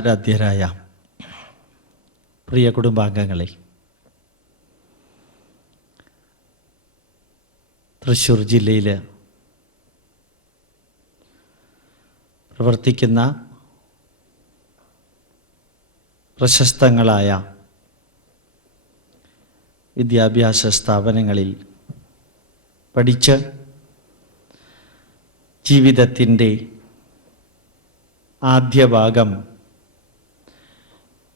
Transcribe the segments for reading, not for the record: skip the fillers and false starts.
ആരാധ്യരായ പ്രിയ കുടുംബാംഗങ്ങളെ, തൃശ്ശൂർ ജില്ലയിൽ പ്രവർത്തിക്കുന്ന പ്രശസ്തങ്ങളായ വിദ്യാഭ്യാസ സ്ഥാപനങ്ങളിൽ പഠിച്ച് ജീവിതത്തിൻ്റെ ആദ്യ ഭാഗം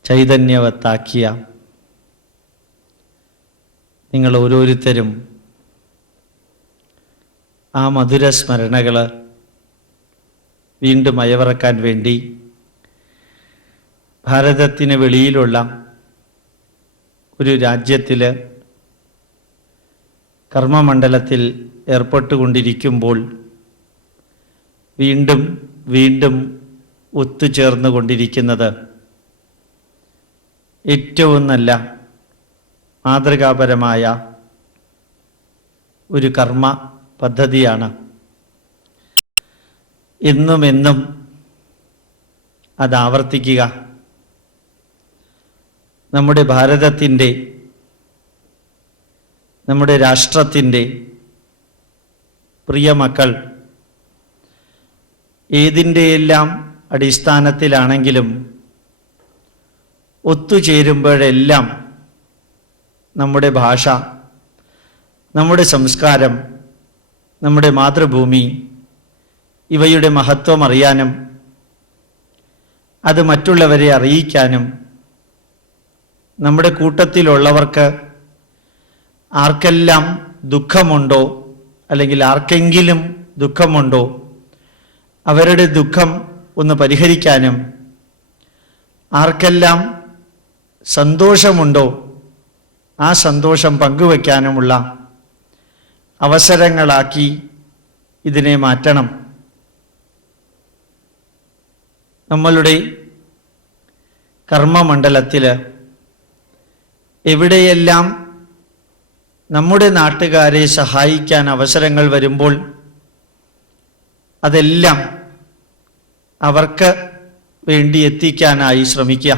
ചൈതന്യവത്താക്കിയ നിങ്ങൾ ഓരോരുത്തരും ആ മധുര സ്മരണകൾ വീണ്ടും അയവിറക്കാൻ വേണ്ടി ഭാരതത്തിന് വെളിയിലുള്ള ഒരു രാജ്യത്തിൽ കർമ്മമണ്ഡലത്തിൽ ഏർപ്പെട്ടുകൊണ്ടിരിക്കുമ്പോൾ വീണ്ടും വീണ്ടും ഒത്തുചേർന്നുകൊണ്ടിരിക്കുന്നത് ഏറ്റവും നല്ല മാതൃകാപരമായ ഒരു കർമ്മ പദ്ധതിയാണ്. എന്നും അത് ആവർത്തിക്കുക. നമ്മുടെ ഭാരതത്തിൻ്റെ, നമ്മുടെ രാഷ്ട്രത്തിൻ്റെ പ്രിയ മക്കൾ ഏതിൻ്റെയെല്ലാം അടിസ്ഥാനത്തിലാണെങ്കിലും ഒത്തുചേരുമ്പോഴെല്ലാം നമ്മുടെ ഭാഷ, നമ്മുടെ സംസ്കാരം, നമ്മുടെ മാതൃഭൂമി ഇവയുടെ മഹത്വം അറിയാനും അത് മറ്റുള്ളവരെ അറിയിക്കാനും നമ്മുടെ കൂട്ടത്തിലുള്ളവർക്ക് ആർക്കെല്ലാം ദുഃഖമുണ്ടോ അല്ലെങ്കിൽ ആർക്കെങ്കിലും ദുഃഖമുണ്ടോ അവരുടെ ദുഃഖം ഒന്ന് പരിഹരിക്കാനും ആർക്കെല്ലാം സന്തോഷമുണ്ടോ ആ സന്തോഷം പങ്കുവയ്ക്കാനുമുള്ള അവസരങ്ങളാക്കി ഇതിനെ മാറ്റണം. നമ്മളുടെ കർമ്മമണ്ഡലത്തിൽ എവിടെയെല്ലാം നമ്മുടെ നാട്ടുകാരെ സഹായിക്കാൻ അവസരങ്ങൾ വരുമ്പോൾ അതെല്ലാം അവർക്ക് വേണ്ടി എത്തിക്കാനായി ശ്രമിക്കുക.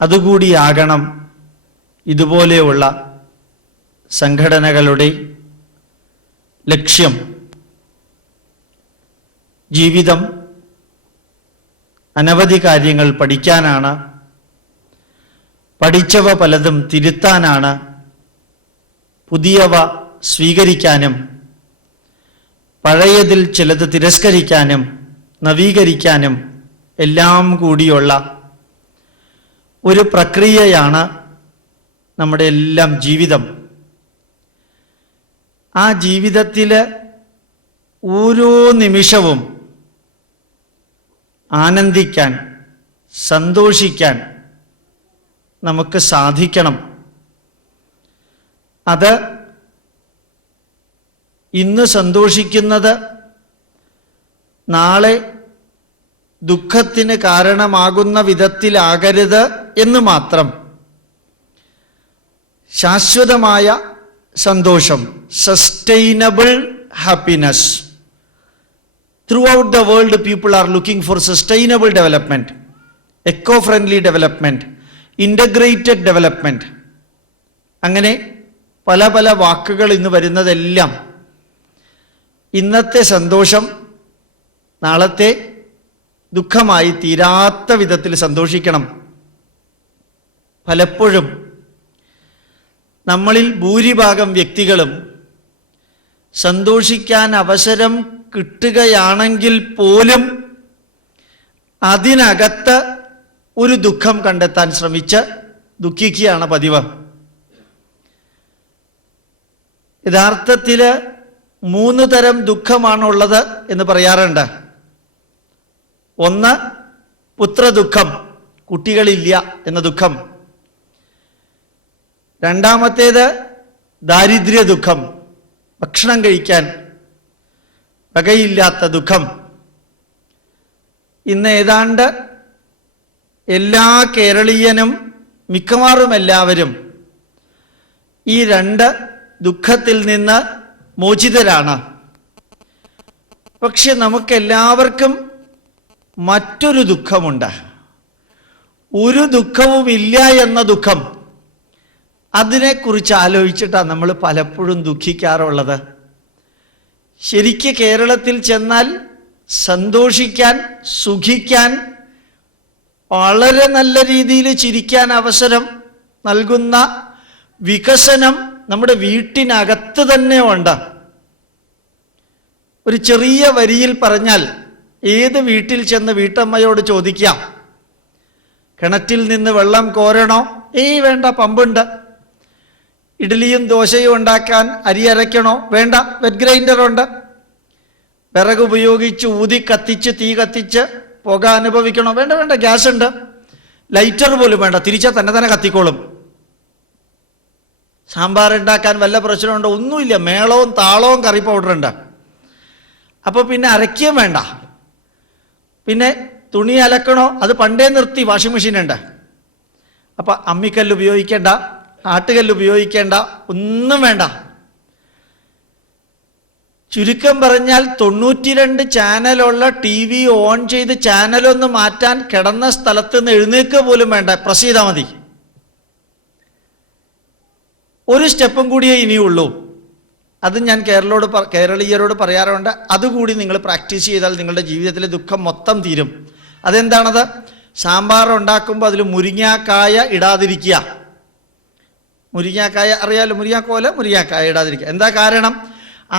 അതുകൂടിയാകണം ഇതുപോലെയുള്ള സംഘടനകളുടെ ലക്ഷ്യം. ജീവിതം അനവധി കാര്യങ്ങൾ പഠിക്കാനാണ്, പഠിച്ചവ പലതും തിരുത്താനാണ്, പുതിയവ സ്വീകരിക്കാനും പഴയതിൽ ചിലത് തിരസ്കരിക്കാനും നവീകരിക്കാനും എല്ലാം കൂടിയുള്ള ഒരു പ്രക്രിയയാണ് നമ്മുടെ എല്ലാം ജീവിതം. ആ ജീവിതത്തിൽ ഓരോ നിമിഷവും ആനന്ദിക്കാൻ, സന്തോഷിക്കാൻ നമുക്ക് സാധിക്കണം. അത് ഇന്ന് സന്തോഷിക്കുന്നത് നാളെ ദുഃഖത്തിന് കാരണമാകുന്ന വിധത്തിലാകരുത് എന്ന് മാത്രം. ശാശ്വതമായ സന്തോഷം, sustainable happiness. Throughout the world, people are looking for sustainable development, eco-friendly development, integrated development. അങ്ങനെ പല പല വാക്കുകൾ ഇന്ന് വരുന്നതെല്ലാം ഇന്നത്തെ സന്തോഷം നാളത്തെ ദുഃഖമായി തീരാത്ത വിധത്തിൽ സന്തോഷിക്കണം. പലപ്പോഴും നമ്മളിൽ ഭൂരിഭാഗം വ്യക്തികളും സന്തോഷിക്കാൻ അവസരം കിട്ടുകയാണെങ്കിൽ പോലും അതിനകത്ത് ഒരു ദുഃഖം കണ്ടെത്താൻ ശ്രമിച്ച് ദുഃഖിക്കുകയാണ് പതിവ്. യഥാർത്ഥത്തിൽ 3 തരം ദുഃഖമാണുള്ളത് എന്ന് പറയാറുണ്ട്. ഒന്ന് പുത്രദുഃഖം, കുട്ടികളില്ല എന്ന ദുഃഖം. രണ്ടാമത്തേത് ദാരിദ്ര്യ ദുഃഖം, ഭക്ഷണം കഴിക്കാൻ വകയില്ലാത്ത ദുഃഖം. ഇന്ന് ഏതാണ്ട് എല്ലാ കേരളീയനും മിക്കവാറും എല്ലാവരും ഈ 2 ദുഃഖത്തിൽ നിന്ന് മോചിതരാണ്. പക്ഷെ നമുക്കെല്ലാവർക്കും മറ്റൊരു ദുഃഖമുണ്ട്. ഒരു ദുഃഖവുമില്ല എന്ന ദുഃഖം. അതിനെക്കുറിച്ച് ആലോചിച്ചിട്ടാണ് നമ്മൾ പലപ്പോഴും ദുഃഖിക്കാറുള്ളത്. ശരിക്ക് കേരളത്തിൽ ചെന്നാൽ സന്തോഷിക്കാൻ, സുഖിക്കാൻ, വളരെ നല്ല രീതിയിൽ ചിരിക്കാൻ അവസരം നൽകുന്ന വികസനം നമ്മുടെ വീട്ടിനകത്ത് തന്നെ ഉണ്ട്. ഒരു ചെറിയ വരിയിൽ പറഞ്ഞാൽ ഏത് വീട്ടിൽ ചെന്ന് വീട്ടമ്മയോട് ചോദിക്കാം, കിണറ്റിൽ നിന്ന് വെള്ളം കോരണോ? വേണ്ട, പമ്പുണ്ട്. ഇഡ്ഡലിയും ദോശയും ഉണ്ടാക്കാൻ അരി അരയ്ക്കണോ? വേണ്ട, വെറ്റ് ഗ്രൈൻഡറുണ്ട്. വിറക് ഉപയോഗിച്ച് ഊതി കത്തിച്ച് തീ കത്തിച്ച് പുക അനുഭവിക്കണോ? വേണ്ട വേണ്ട, ഗ്യാസ് ഉണ്ട്. ലൈറ്റർ പോലും വേണ്ട, തിരിച്ചാൽ തന്നെ കത്തിക്കോളും. സാമ്പാർ ഉണ്ടാക്കാൻ വല്ല പ്രശ്നമുണ്ടോ? ഒന്നുമില്ല, മേളവും താളവും കറി പൗഡറുണ്ട്. അപ്പോൾ പിന്നെ അരയ്ക്കുകയും വേണ്ട. പിന്നെ തുണി അലക്കണോ? അത് പണ്ടേ നിർത്തി, വാഷിംഗ് മെഷീൻ ഉണ്ട്. അപ്പം അമ്മിക്കല്ല് ഉപയോഗിക്കേണ്ട, ആട്ടുകല്ല് ഉപയോഗിക്കേണ്ട, ഒന്നും വേണ്ട. ചുരുക്കം പറഞ്ഞാൽ 92 ചാനലുള്ള TV ഓൺ ചെയ്ത് ചാനലൊന്ന് മാറ്റാൻ കിടന്ന സ്ഥലത്ത് നിന്ന് എഴുന്നേൽക്കുക പോലും വേണ്ട, പ്രസ് ചെയ്താൽ മതി. ഒരു സ്റ്റെപ്പും കൂടിയേ ഇനിയുള്ളൂ. അത് ഞാൻ കേരളീയരോട് പറയാറുണ്ട്. അതുകൂടി നിങ്ങൾ പ്രാക്ടീസ് ചെയ്താൽ നിങ്ങളുടെ ജീവിതത്തിലെ ദുഃഖം മൊത്തം തീരും. അതെന്താണത്? സാമ്പാർ ഉണ്ടാക്കുമ്പോൾ അതിൽ മുരിങ്ങാക്കായ ഇടാതിരിക്കുക. മുരിങ്ങാക്കായ അറിയാലോ, മുരിങ്ങാക്കോല, മുരിങ്ങാക്കായ ഇടാതിരിക്കുക. എന്താ കാരണം?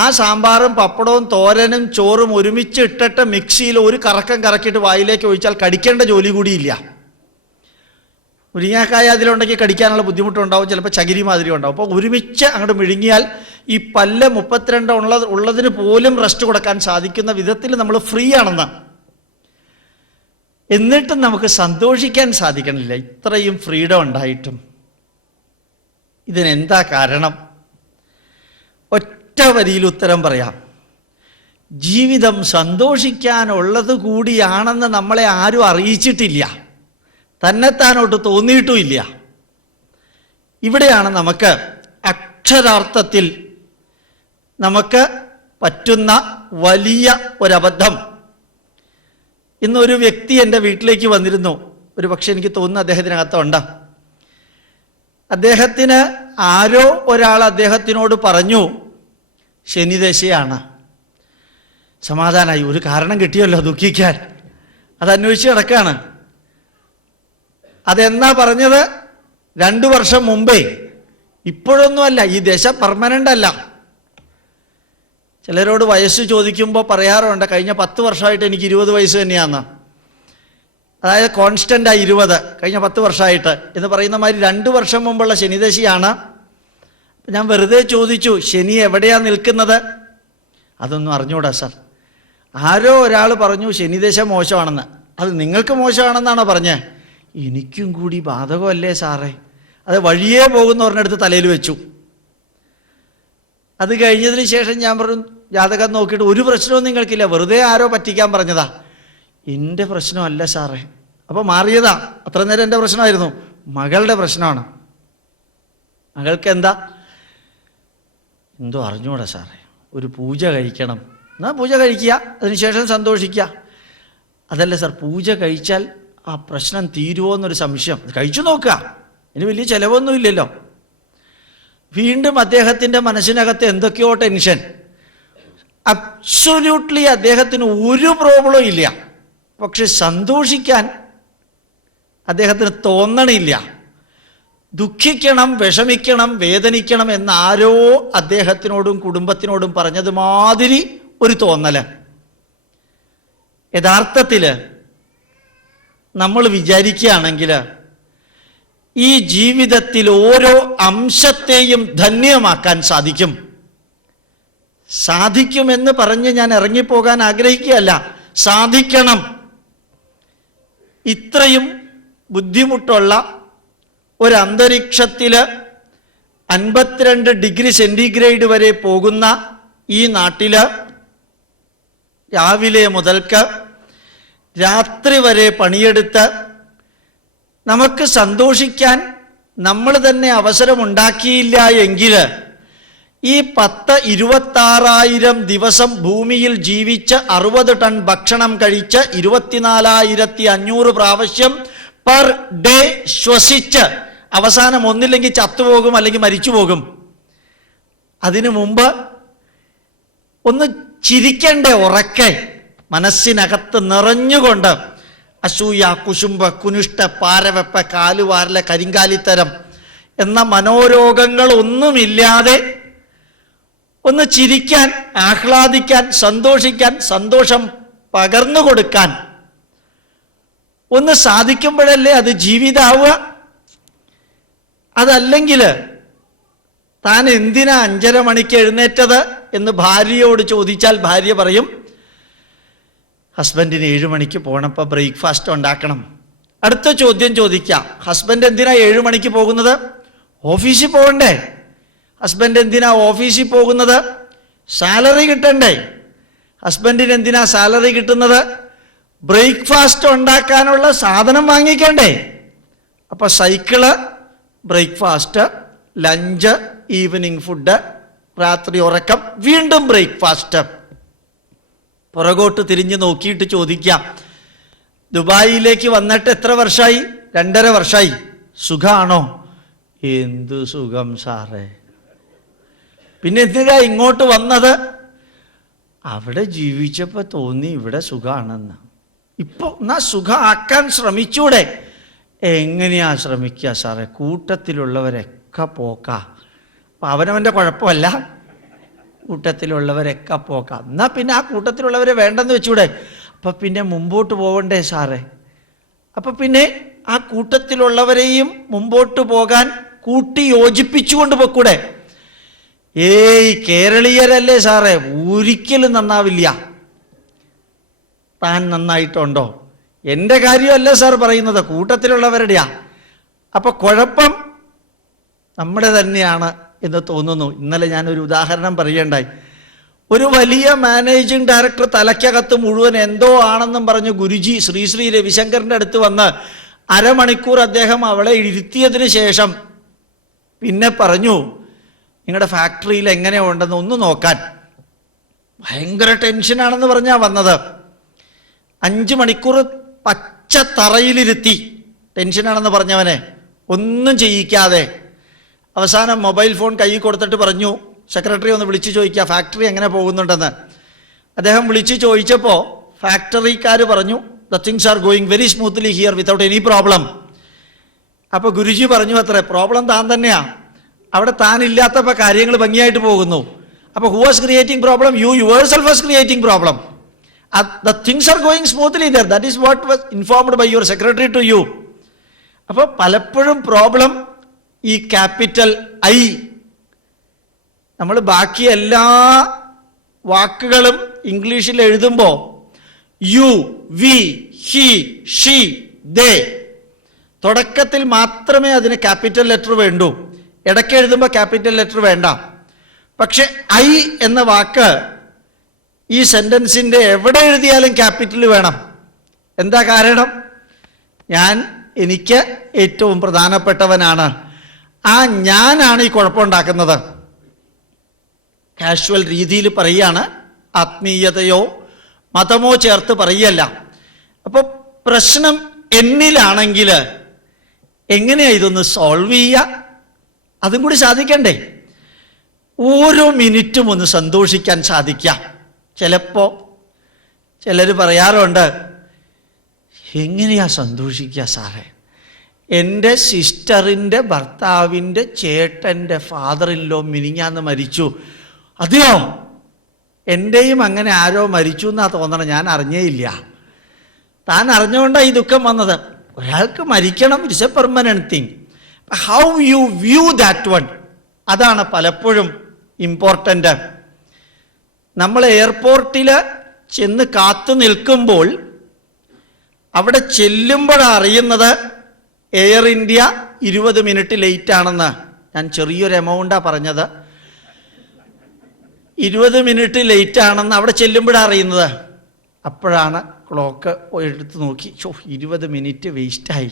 ആ സാമ്പാറും പപ്പടവും തോരനും ചോറും ഒരുമിച്ച് ഇട്ടിട്ട് മിക്സിയിൽ ഒരു കറക്കം കറക്കിയിട്ട് വായിലേക്ക് ഒഴിച്ചാൽ കടിക്കേണ്ട ജോലി കൂടിയില്ല. മുരിങ്ങാക്കായ അതിലുണ്ടെങ്കിൽ കടിക്കാനുള്ള ബുദ്ധിമുട്ടുണ്ടാവും, ചിലപ്പോൾ ചകിരി മാതിരി ഉണ്ടാവും. അപ്പോൾ ഒരുമിച്ച് അങ്ങോട്ട് വിഴുങ്ങിയാൽ ഈ പല്ല് 32 ഉള്ളതിന് പോലും റെസ്റ്റ് കൊടുക്കാൻ സാധിക്കുന്ന വിധത്തിൽ നമ്മൾ ഫ്രീ ആണെന്ന്. എന്നിട്ടും നമുക്ക് സന്തോഷിക്കാൻ സാധിക്കണില്ല, ഇത്രയും ഫ്രീഡം ഉണ്ടായിട്ടും. ഇതിനെന്താ കാരണം? ഒറ്റ വരിയിൽ ഉത്തരം പറയാം. ജീവിതം സന്തോഷിക്കാനുള്ളത് കൂടിയാണെന്ന് നമ്മളെ ആരും അറിയിച്ചിട്ടില്ല, തന്നെത്താനോട്ട് തോന്നിയിട്ടുമില്ല. ഇവിടെയാണ് നമുക്ക് അക്ഷരാർത്ഥത്തിൽ നമുക്ക് പറ്റുന്ന വലിയ ഒരബദ്ധം. ഇന്നൊരു വ്യക്തി എൻ്റെ വീട്ടിലേക്ക് വന്നിരുന്നു. ഒരു പക്ഷേ എനിക്ക് തോന്നുന്നു അദ്ദേഹത്തിനകത്തുണ്ട്. അദ്ദേഹത്തിന് ആരോ ഒരാൾ അദ്ദേഹത്തിനോട് പറഞ്ഞു, ശനിദശയാണ്. സമാധാനമായി, ഒരു കാരണം കിട്ടിയല്ലോ ദുഃഖിക്കാൻ. അതന്വേഷിച്ച് കിടക്കാണ്. അതെന്നാ പറഞ്ഞത്? 2 വർഷം മുമ്പേ. ഇപ്പോഴൊന്നുമല്ല, ഈ ദശ പെർമനൻ്റ് അല്ല. ചിലരോട് വയസ്സ് ചോദിക്കുമ്പോൾ പറയാറുണ്ട്, കഴിഞ്ഞ 10 വർഷമായിട്ട് എനിക്ക് 20 വയസ്സ് തന്നെയാന്ന്. അതായത് കോൺസ്റ്റൻ്റായി 20 കഴിഞ്ഞ 10 വർഷമായിട്ട് എന്ന് പറയുന്ന മാതിരി 2 വർഷം മുമ്പുള്ള ശനിദശയാണ്. ഞാൻ വെറുതെ ചോദിച്ചു, ശനി എവിടെയാണ് നിൽക്കുന്നത്? അതൊന്നും അറിഞ്ഞൂടാ സാർ. ആരോ ഒരാൾ പറഞ്ഞു ശനിദശ മോശമാണെന്ന്. അത് നിങ്ങൾക്ക് മോശമാണെന്നാണോ പറഞ്ഞത്? എനിക്കും കൂടി ബാധകമല്ലേ സാറേ? അത് വഴിയേ പോകുന്നവരുടെ തലയിൽ വെച്ചു. അത് കഴിഞ്ഞതിന് ശേഷം ഞാൻ പറഞ്ഞു, ജാതകം നോക്കിയിട്ട് ഒരു പ്രശ്നവും നിങ്ങൾക്കില്ല, വെറുതെ ആരോ പറ്റിക്കാൻ പറഞ്ഞതാ. എൻ്റെ പ്രശ്നമല്ല സാറേ. അപ്പോൾ മാറിയതാ. അത്ര നേരം എൻ്റെ പ്രശ്നമായിരുന്നു, മകളുടെ പ്രശ്നമാണ്. മകൾക്ക് എന്താ? എന്തോ അറിഞ്ഞൂടാ സാറേ, ഒരു പൂജ കഴിക്കണം. എന്നാൽ പൂജ കഴിക്കുക, അതിനുശേഷം സന്തോഷിക്കുക. അതല്ല സാർ, പൂജ കഴിച്ചാൽ ആ പ്രശ്നം തീരുമോ എന്നൊരു സംശയം. കഴിച്ചു നോക്കുക, ഇനി വലിയ ചിലവൊന്നും ഇല്ലല്ലോ. വീണ്ടും അദ്ദേഹത്തിൻ്റെ മനസ്സിനകത്ത് എന്തൊക്കെയോ ടെൻഷൻ. അബ്സൊല്യൂട്ട്ലി അദ്ദേഹത്തിന് ഒരു പ്രോബ്ലം ഇല്ല, പക്ഷെ സന്തോഷിക്കാൻ അദ്ദേഹത്തിന് തോന്നണില്ല. ദുഃഖിക്കണം, വിഷമിക്കണം, വേദനിക്കണം എന്നാരോ അദ്ദേഹത്തിനോടും കുടുംബത്തിനോടും പറഞ്ഞത് മാതിരി ഒരു തോന്നല്. യഥാർത്ഥത്തിൽ നമ്മൾ വിചാരിക്കുകയാണെങ്കിൽ ഈ ജീവിതത്തിൽ ഓരോ അംശത്തെയും ധന്യമാക്കാൻ സാധിക്കുമെന്ന് പറഞ്ഞ് ഞാൻ ഇറങ്ങിപ്പോകാൻ ആഗ്രഹിക്കുകയല്ല, സാധിക്കണം. ഇത്രയും ബുദ്ധിമുട്ടുള്ള ഒരന്തരീക്ഷത്തിൽ 52 ഡിഗ്രി സെൻറ്റിഗ്രേഡ് വരെ പോകുന്ന ഈ നാട്ടിൽ രാവിലെ മുതൽക്ക് രാത്രി വരെ പണിയെടുത്ത് നമുക്ക് സന്തോഷിക്കാൻ നമ്മൾ തന്നെ അവസരമുണ്ടാക്കിയില്ല എങ്കിൽ ഈ 26,000 ദിവസം ഭൂമിയിൽ ജീവിച്ച് 60 ടൺ ഭക്ഷണം കഴിച്ച് 24,500 പ്രാവശ്യം പെർ ഡേ ശ്വസിച്ച് അവസാനം ഒന്നില്ലെങ്കിൽ ചത്തുപോകും അല്ലെങ്കിൽ മരിച്ചു പോകും. അതിനു മുമ്പ് ഒന്ന് ചിരിക്കണ്ടേ ഉറക്കെ, മനസ്സിനകത്ത് നിറഞ്ഞുകൊണ്ട് അസൂയ, കുശുമ്പ്, കുനിഷ്ഠ, പാരവെപ്പ്, കാലുവാരല, കരിങ്കാലിത്തരം എന്ന മനോരോഗങ്ങൾ ഒന്നുമില്ലാതെ ഒന്ന് ചിരിക്കാൻ, ആഹ്ലാദിക്കാൻ, സന്തോഷിക്കാൻ, സന്തോഷം പകർന്നു കൊടുക്കാൻ ഒന്ന് സാധിക്കുമ്പോഴല്ലേ അത് ജീവിതാവുക. അതല്ലെങ്കിൽ താൻ എന്തിനാ 5:30 മണിക്ക് എഴുന്നേറ്റത് എന്ന് ഭാര്യയോട് ചോദിച്ചാൽ ഭാര്യ പറയും, ഹസ്ബൻഡിന് 7 മണിക്ക് പോകണപ്പോൾ ബ്രേക്ക്ഫാസ്റ്റ് ഉണ്ടാക്കണം. അടുത്ത ചോദ്യം ചോദിക്കാം, ഹസ്ബൻഡ് എന്തിനാ 7 മണിക്ക് പോകുന്നത്? ഓഫീസിൽ പോകണ്ടേ? ഹസ്ബൻഡ് എന്തിനാ ഓഫീസിൽ പോകുന്നത്? സാലറി കിട്ടണ്ടേ? ഹസ്ബൻഡിന് എന്തിനാ സാലറി കിട്ടുന്നത്? ബ്രേക്ക്ഫാസ്റ്റ് ഉണ്ടാക്കാനുള്ള സാധനം വാങ്ങിക്കണ്ടേ? അപ്പം cycle, breakfast, lunch, evening food, രാത്രി ഉറക്കം, വീണ്ടും ബ്രേക്ക്ഫാസ്റ്റ്. പുറകോട്ട് തിരിഞ്ഞ് നോക്കിയിട്ട് ചോദിക്കാം, ദുബായിലേക്ക് വന്നിട്ട് എത്ര വർഷമായി? 2.5 വർഷമായി. സുഖമാണോ? എന്തു സുഖം സാറേ. പിന്നെ എന്തിനാ ഇങ്ങോട്ട് വന്നത്? അവിടെ ജീവിച്ചപ്പോൾ തോന്നി ഇവിടെ സുഖമാണെന്ന്. ഇപ്പോൾ എന്നാ സുഖമാക്കാൻ ശ്രമിച്ചൂടെ? എങ്ങനെയാ ശ്രമിക്കുക സാറേ? കൂട്ടത്തിലുള്ളവരൊക്കെ പോക്കാ. അപ്പം അവനവൻ്റെ കുഴപ്പമല്ല, കൂട്ടത്തിലുള്ളവരൊക്കെ പോക്കാം. എന്നാൽ പിന്നെ ആ കൂട്ടത്തിലുള്ളവരെ വേണ്ടെന്ന് വെച്ചൂടെ? അപ്പം പിന്നെ മുമ്പോട്ട് പോകണ്ടേ സാറേ? അപ്പം പിന്നെ ആ കൂട്ടത്തിലുള്ളവരെയും മുമ്പോട്ട് പോകാൻ കൂട്ടി യോജിപ്പിച്ചുകൊണ്ട് പോക്കൂടെ? ഏയ് കേരളീയരല്ലേ സാറേ, ഒരിക്കലും നന്നാവില്ല. താൻ നന്നായിട്ടുണ്ടോ? എൻ്റെ കാര്യമല്ല സാർ പറയുന്നത്, കൂട്ടത്തിലുള്ളവരുടെയാ. അപ്പം കുഴപ്പം നമ്മുടെ തന്നെയാണ് എന്ന് തോന്നുന്നു. ഇന്നലെ ഞാനൊരു ഉദാഹരണം പറയേണ്ടായി. ഒരു വലിയ മാനേജിങ് ഡയറക്ടർ തലയ്ക്കകത്ത് മുഴുവൻ എന്തോ ആണെന്നും പറഞ്ഞ് ഗുരുജി ശ്രീ രവിശങ്കറിൻ്റെ അടുത്ത് വന്ന് അരമണിക്കൂർ അദ്ദേഹം അവളെ ഇരുത്തിയതിന് ശേഷം പിന്നെ പറഞ്ഞു, നിങ്ങളുടെ ഫാക്ടറിയിൽ എങ്ങനെ ഉണ്ടെന്ന് ഒന്ന് നോക്കാൻ. ഭയങ്കര ടെൻഷനാണെന്ന് പറഞ്ഞാൽ വന്നത്. 5 മണിക്കൂർ പച്ച തറയിലിരുത്തി ടെൻഷനാണെന്ന് പറഞ്ഞവനെ ഒന്നും ചെയ്യിക്കാതെ അവസാനം മൊബൈൽ ഫോൺ കയ്യിൽ കൊടുത്തിട്ട് പറഞ്ഞു, സെക്രട്ടറി ഒന്ന് വിളിച്ച് ചോദിക്കുക ഫാക്ടറി എങ്ങനെ പോകുന്നുണ്ടെന്ന്. അദ്ദേഹം വിളിച്ച് ചോദിച്ചപ്പോൾ ഫാക്ടറിക്കാർ പറഞ്ഞു, the things are going very smoothly here without any problem. അപ്പോൾ ഗുരുജി പറഞ്ഞു, അത്രേ പ്രോബ്ലം താൻ തന്നെയാ, അവിടെ താനില്ലാത്തപ്പോൾ കാര്യങ്ങൾ ഭംഗിയായിട്ട് പോകുന്നു. അപ്പോൾ who was creating problem? You yourself was creating problem. The things are going smoothly there, that is what was informed by your secretary to you. അപ്പോൾ പലപ്പോഴും പ്രോബ്ലം ഈ ക്യാപിറ്റൽ ഐ. നമ്മൾ ബാക്കി എല്ലാ വാക്കുകളും ഇംഗ്ലീഷിൽ എഴുതുമ്പോൾ യു, വി, ഹി, ഷീ, ദേ, തുടക്കത്തിൽ മാത്രമേ അതിന് ക്യാപിറ്റൽ ലെറ്റർ വേണ്ടൂ. ഇടയ്ക്ക് എഴുതുമ്പോൾ ക്യാപിറ്റൽ ലെറ്റർ വേണ്ട. പക്ഷെ ഐ എന്ന വാക്ക് ഈ സെൻറ്റൻസിൻ്റെ എവിടെ എഴുതിയാലും ക്യാപിറ്റൽ വേണം. എന്താ കാരണം? എനിക്ക് ഏറ്റവും പ്രധാനപ്പെട്ടവനാണ്. ആ ഞാനാണ് ഈ കുഴപ്പമുണ്ടാക്കുന്നത്. കാഷ്വൽ രീതിയിൽ പറയുകയാണ്, ആത്മീയതയോ മതമോ ചേർത്ത് പറയല്ല. അപ്പോൾ പ്രശ്നം എന്നിലാണെങ്കിൽ എങ്ങനെയാ ഇതൊന്ന് സോൾവ് ചെയ്യുക? അതും കൂടി സാധിക്കണ്ടേ? ഓരോ മിനിറ്റും ഒന്ന് സന്തോഷിക്കാൻ സാധിക്കാം. ചിലപ്പോൾ ചിലർ പറയാറുണ്ട്, എങ്ങനെയാ സന്തോഷിക്കുക സാറേ? എൻ്റെ സിസ്റ്ററിൻ്റെ ഭർത്താവിൻ്റെ ചേട്ടൻ്റെ ഫാദറിൻലോ മിനിഞ്ഞാന്ന് മരിച്ചു. അതെയോ? എൻ്റെയും അങ്ങനെ ആരോ മരിച്ചു എന്നാ തോന്നണം, ഞാൻ അറിഞ്ഞേയില്ല. താൻ അറിഞ്ഞുകൊണ്ടാണ് ഈ ദുഃഖം വന്നത്. ഒരാൾക്ക് മരിക്കണം, it's A permanent thing. How you view that one, അതാണ് പലപ്പോഴും ഇമ്പോർട്ടൻ്റ്. നമ്മൾ എയർപോർട്ടിൽ ചെന്ന് കാത്തു നിൽക്കുമ്പോൾ അവിടെ ചെല്ലുമ്പോഴാണ് അറിയുന്നത് എയർ ഇന്ത്യ 20 മിനിറ്റ് ലേറ്റ് ആണെന്ന്. ഞാൻ ചെറിയൊരു എമൗണ്ടാണ് പറഞ്ഞത്. 20 മിനിറ്റ് ലേറ്റ് ആണെന്ന് അവിടെ ചെല്ലുമ്പോഴാണ് അറിയുന്നത്. അപ്പോഴാണ് ക്ലോക്ക് എടുത്ത് നോക്കി, 20 മിനിറ്റ് വേസ്റ്റായി.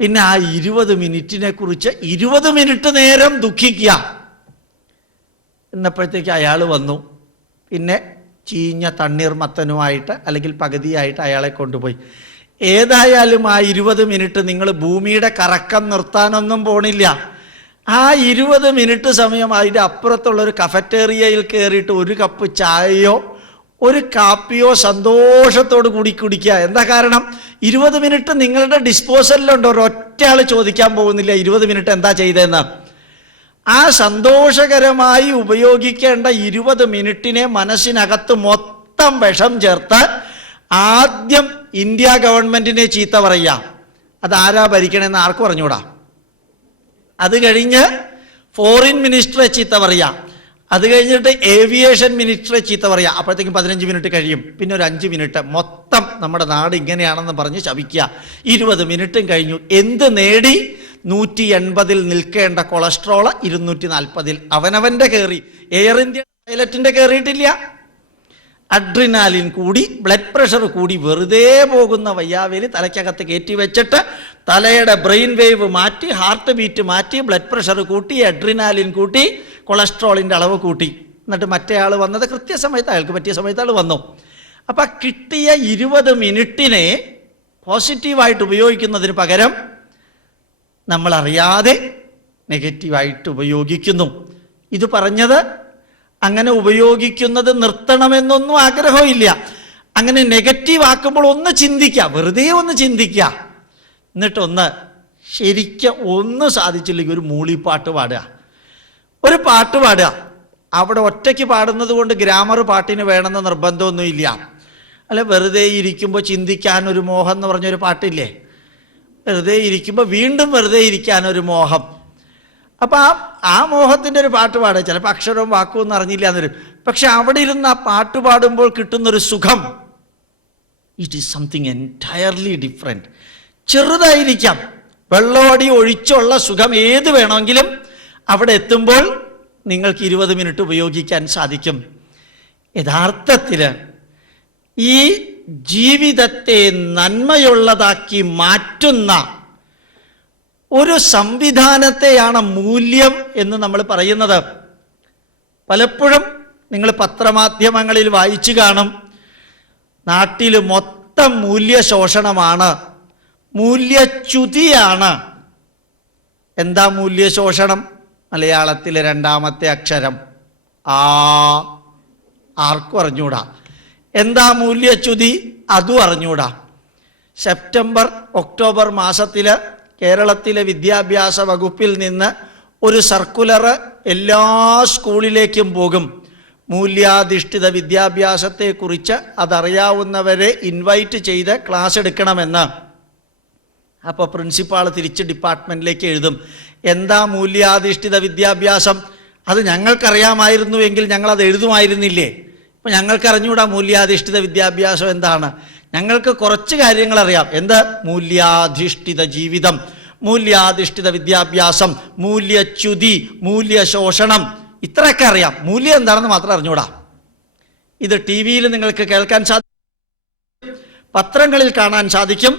പിന്നെ ആ 20 മിനിറ്റിനെ കുറിച്ച് 20 മിനിറ്റ് നേരം ദുഃഖിക്കുക. എന്നപ്പോഴത്തേക്ക് അയാൾ വന്നു. പിന്നെ ചീഞ്ഞ തണ്ണീർമത്തനുമായിട്ട് അല്ലെങ്കിൽ പകുതിയായിട്ട് അയാളെ കൊണ്ടുപോയി. ഏതായാലും ആ 20 മിനിറ്റ് നിങ്ങൾ ഭൂമിയുടെ കറക്കം നിർത്താനൊന്നും പോണില്ല. ആ 20 മിനിറ്റ് സമയം അതിൻ്റെ അപ്പുറത്തുള്ളൊരു കഫറ്റേറിയയിൽ കയറിയിട്ട് ഒരു കപ്പ് ചായയോ ഒരു കാപ്പിയോ സന്തോഷത്തോടു കൂടി കുടിക്കുക. എന്താ കാരണം? 20 മിനിറ്റ് നിങ്ങളുടെ ഡിസ്പോസലിലുണ്ട്. ഒരൊറ്റ ആൾ ചോദിക്കാൻ പോകുന്നില്ല 20 മിനിറ്റ് എന്താ ചെയ്തതെന്ന്. ആ സന്തോഷകരമായി ഉപയോഗിക്കേണ്ട 20 മിനിറ്റിനെ മനസ്സിനകത്ത് മൊത്തം വിഷം ചേർത്ത് ആദ്യം ഇന്ത്യ ഗവൺമെന്റിനെ ചീത്ത പറയുക. അതാരാ ഭരിക്കണമെന്ന് ആർക്കും പറഞ്ഞുകൂടാ. അത് കഴിഞ്ഞ് ഫോറിൻ മിനിസ്റ്ററെ ചീത്ത പറയുക. അത് കഴിഞ്ഞിട്ട് ഏവിയേഷൻ മിനിസ്റ്ററെ ചീത്ത പറയുക. അപ്പോഴത്തേക്കും 15 മിനിറ്റ് കഴിയും. പിന്നെ ഒരു 5 മിനിറ്റ് മൊത്തം നമ്മുടെ നാട് ഇങ്ങനെയാണെന്ന് പറഞ്ഞ് ശപിക്കുക. 20 മിനിറ്റും കഴിഞ്ഞു. എന്ത് നേടി? 180-ൽ നിൽക്കേണ്ട കൊളസ്ട്രോള് 240-ൽ അവനവൻ്റെ കയറി. എയർ ഇന്ത്യ പൈലറ്റിൻ്റെ കയറിയിട്ടില്ല. അഡ്രിനാലിൻ കൂടി, ബ്ലഡ് പ്രഷർ കൂടി, വെറുതെ പോകുന്ന വയ്യാവേലി തലയ്ക്കകത്ത് കയറ്റി വെച്ചിട്ട് തലയുടെ ബ്രെയിൻ വേവ് മാറ്റി, ഹാർട്ട് ബീറ്റ് മാറ്റി, ബ്ലഡ് പ്രഷർ കൂട്ടി, അഡ്രിനാലിൻ കൂട്ടി, കൊളസ്ട്രോളിൻ്റെ അളവ് കൂട്ടി. എന്നിട്ട് മറ്റേ ആൾ വന്നത് കൃത്യസമയത്ത് അയാൾക്ക് പറ്റിയ സമയത്ത് ആൾ വന്നു. അപ്പം കിട്ടിയ 20 മിനിറ്റിനെ പോസിറ്റീവായിട്ട് ഉപയോഗിക്കുന്നതിന് പകരം നമ്മളറിയാതെ നെഗറ്റീവായിട്ട് ഉപയോഗിക്കുന്നു. ഇത് പറഞ്ഞത് അങ്ങനെ ഉപയോഗിക്കുന്നത് നിർത്തണമെന്നൊന്നും ആഗ്രഹമില്ല. അങ്ങനെ നെഗറ്റീവ് ആക്കുമ്പോൾ ഒന്ന് ചിന്തിക്കുക, വെറുതെ ഒന്ന് ചിന്തിക്കുക. എന്നിട്ടൊന്ന് ശരിക്കും ഒന്നും സാധിച്ചില്ലെങ്കിൽ ഒരു മൂളിപ്പാട്ട് പാടുക, ഒരു പാട്ട് പാടുക. അവിടെ ഒറ്റയ്ക്ക് പാടുന്നത് കൊണ്ട് ഗ്രാമർ പാട്ടിന് വേണമെന്ന് നിർബന്ധമൊന്നുമില്ല. അല്ല, വെറുതെ ഇരിക്കുമ്പോൾ ചിന്തിക്കാനൊരു മോഹം എന്ന് പറഞ്ഞൊരു പാട്ടില്ലേ? വെറുതെ ഇരിക്കുമ്പോൾ വീണ്ടും വെറുതെ ഇരിക്കാനൊരു മോഹം. അപ്പം ആ മോഹത്തിൻ്റെ ഒരു പാട്ട് പാടുക. ചിലപ്പോൾ അക്ഷരവും വാക്കും ഒന്നും അറിഞ്ഞില്ല എന്നൊരു, പക്ഷെ അവിടെ ഇരുന്ന് ആ പാട്ട് പാടുമ്പോൾ കിട്ടുന്നൊരു സുഖം, it is something entirely different. ചെറുതായിരിക്കാം, വെള്ളമടി ഒഴിച്ചുള്ള സുഖം ഏത് വേണമെങ്കിലും അവിടെ എത്തുമ്പോൾ നിങ്ങൾക്ക് 20 മിനിറ്റ് ഉപയോഗിക്കാൻ സാധിക്കും. യഥാർത്ഥത്തിൽ ഈ ജീവിതത്തെ നന്മയുള്ളതാക്കി മാറ്റുന്ന ഒരു സംവിധാനത്തെയാണ് മൂല്യം എന്ന് നമ്മൾ പറയുന്നത്. പലപ്പോഴും നിങ്ങൾ പത്രമാധ്യമങ്ങളിൽ വായിച്ചു കാണും, നാട്ടിൽ മൊത്തം മൂല്യശോഷണമാണ്, മൂല്യച്യുതിയാണ്. എന്താ മൂല്യശോഷണം? മലയാളത്തിലെ 2ാമത്തെ അക്ഷരം ആ. ആർക്കും അറിഞ്ഞൂടാ. എന്താ മൂല്യച്യുതി? അതും അറിഞ്ഞൂടാ. സെപ്റ്റംബർ ഒക്ടോബർ മാസത്തിൽ കേരളത്തിലെ വിദ്യാഭ്യാസ വകുപ്പിൽ നിന്ന് ഒരു സർക്കുലർ എല്ലാ സ്കൂളിലേക്കും പോകും. മൂല്യാധിഷ്ഠിത വിദ്യാഭ്യാസത്തെക്കുറിച്ച് അതറിയാവുന്നവരെ ഇൻവൈറ്റ് ചെയ്ത് ക്ലാസ് എടുക്കണമെന്ന്. അപ്പോൾ പ്രിൻസിപ്പാൾ തിരിച്ച് ഡിപ്പാർട്ട്മെൻറ്റിലേക്ക് എഴുതും, എന്താ മൂല്യാധിഷ്ഠിത വിദ്യാഭ്യാസം? അത് ഞങ്ങൾക്കറിയാമായിരുന്നുവെങ്കിൽ ഞങ്ങളത് എഴുതുമായിരുന്നില്ലേ? ഇപ്പം ഞങ്ങൾക്കറിഞ്ഞൂടാ മൂല്യാധിഷ്ഠിത വിദ്യാഭ്യാസം എന്താണ്. ഞങ്ങൾക്ക് കുറച്ച് കാര്യങ്ങൾ അറിയാം. എന്ത്? മൂല്യാധിഷ്ഠിത ജീവിതം, മൂല്യാധിഷ്ഠിത വിദ്യാഭ്യാസം, മൂല്യച്യുതി, മൂല്യശോഷണം, ഇത്രയൊക്കെ അറിയാം. മൂല്യം എന്താണെന്ന് മാത്രം അറിഞ്ഞൂടാ. ഇത് ടി വിയിൽ നിങ്ങൾക്ക് കേൾക്കാൻ സാധിക്കും, പത്രങ്ങളിൽ കാണാൻ സാധിക്കും,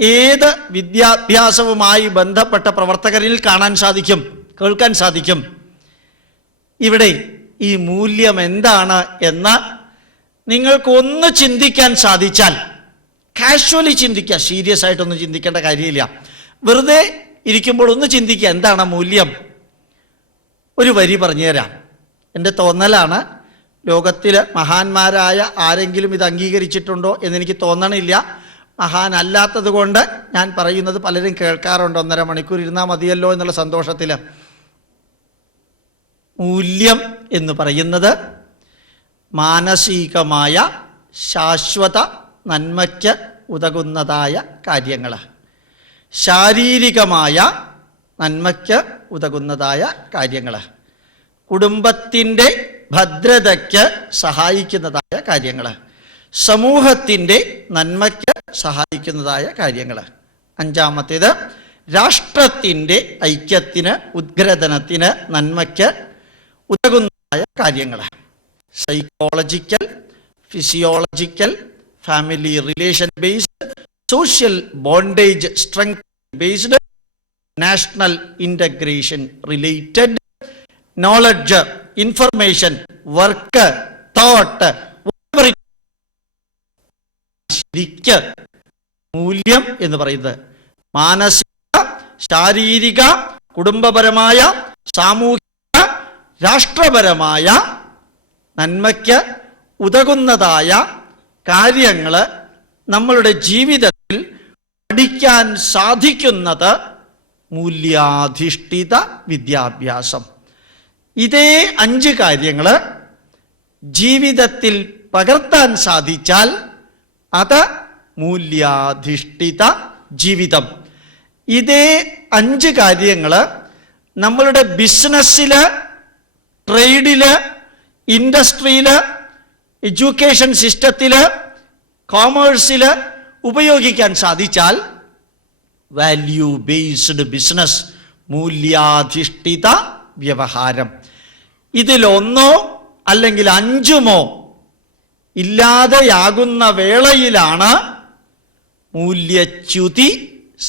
ഏത് വിദ്യാഭ്യാസവുമായി ബന്ധപ്പെട്ട പ്രവർത്തകരിൽ കാണാൻ സാധിക്കും, കേൾക്കാൻ സാധിക്കും. ഇവിടെ ഈ മൂല്യം എന്താണ് എന്ന് നിങ്ങൾക്കൊന്ന് ചിന്തിക്കാൻ സാധിച്ചാൽ, കാഷ്വലി ചിന്തിക്കുക, സീരിയസ് ആയിട്ടൊന്നും ചിന്തിക്കേണ്ട കാര്യമില്ല. വെറുതെ ഇരിക്കുമ്പോൾ ഒന്ന് ചിന്തിക്കുക, എന്താണ് മൂല്യം? ഒരു വരി പറഞ്ഞു തരാം. എൻ്റെ തോന്നലാണ്. ലോകത്തിൽ മഹാന്മാരായ ആരെങ്കിലും ഇത് അംഗീകരിച്ചിട്ടുണ്ടോ എന്നെനിക്ക് തോന്നണില്ല. മഹാനല്ലാത്തത് കൊണ്ട് ഞാൻ പറയുന്നത് പലരും കേൾക്കാറുണ്ട്. 1.5 മണിക്കൂർ ഇരുന്നാൽ മതിയല്ലോ എന്നുള്ള സന്തോഷത്തിൽ. മൂല്യം എന്ന് പറയുന്നത് മാനസികമായ ശാശ്വത നന്മയ്ക്ക് ഉതകുന്നതായ കാര്യങ്ങൾ, ശാരീരികമായ നന്മയ്ക്ക് ഉതകുന്നതായ കാര്യങ്ങൾ, കുടുംബത്തിൻ്റെ ഭദ്രതയ്ക്ക് സഹായിക്കുന്നതായ കാര്യങ്ങൾ, സമൂഹത്തിൻ്റെ നന്മയ്ക്ക് സഹായിക്കുന്നതായ കാര്യങ്ങൾ. 5ാമത്തേത് രാഷ്ട്രത്തിൻ്റെ ഐക്യത്തിന്, ഉദ്ഗ്രഥനത്തിന്, നന്മയ്ക്ക് ഉതകുന്നതായ കാര്യങ്ങൾ. Psychological, physiological, family relation based, social bondage strength based, national integration related, knowledge information, work, thought, ശരിക്ക് മൂല്യം എന്ന് പറയുന്നത് മാനസിക, ശാരീരിക, കുടുംബപരമായ, സാമൂഹിക, രാഷ്ട്രപരമായ നന്മയ്ക്ക് ഉതകുന്നതായ കാര്യങ്ങൾ നമ്മളുടെ ജീവിതത്തിൽ പഠിക്കാൻ സാധിക്കുന്നത് മൂല്യാധിഷ്ഠിത വിദ്യാഭ്യാസം. ഇതേ 5 കാര്യങ്ങൾ ജീവിതത്തിൽ പകർത്താൻ സാധിച്ചാൽ അത് മൂല്യാധിഷ്ഠിത ജീവിതം. ഇതേ 5 കാര്യങ്ങൾ നമ്മളുടെ ബിസിനസ്സിൽ, ട്രേഡിൽ, ഇൻഡസ്ട്രിയിൽ, എഡ്യൂക്കേഷൻ സിസ്റ്റത്തിൽ, കോമേഴ്സിൽ ഉപയോഗിക്കാൻ സാധിച്ചാൽ വാല്യൂ ബേസ്ഡ് ബിസിനസ്, മൂല്യാധിഷ്ഠിത വ്യവഹാരം. ഇതിലൊന്നോ അല്ലെങ്കിൽ 5മോ ഇല്ലാതെയാകുന്ന വേളയിലാണ് മൂല്യച്യുതി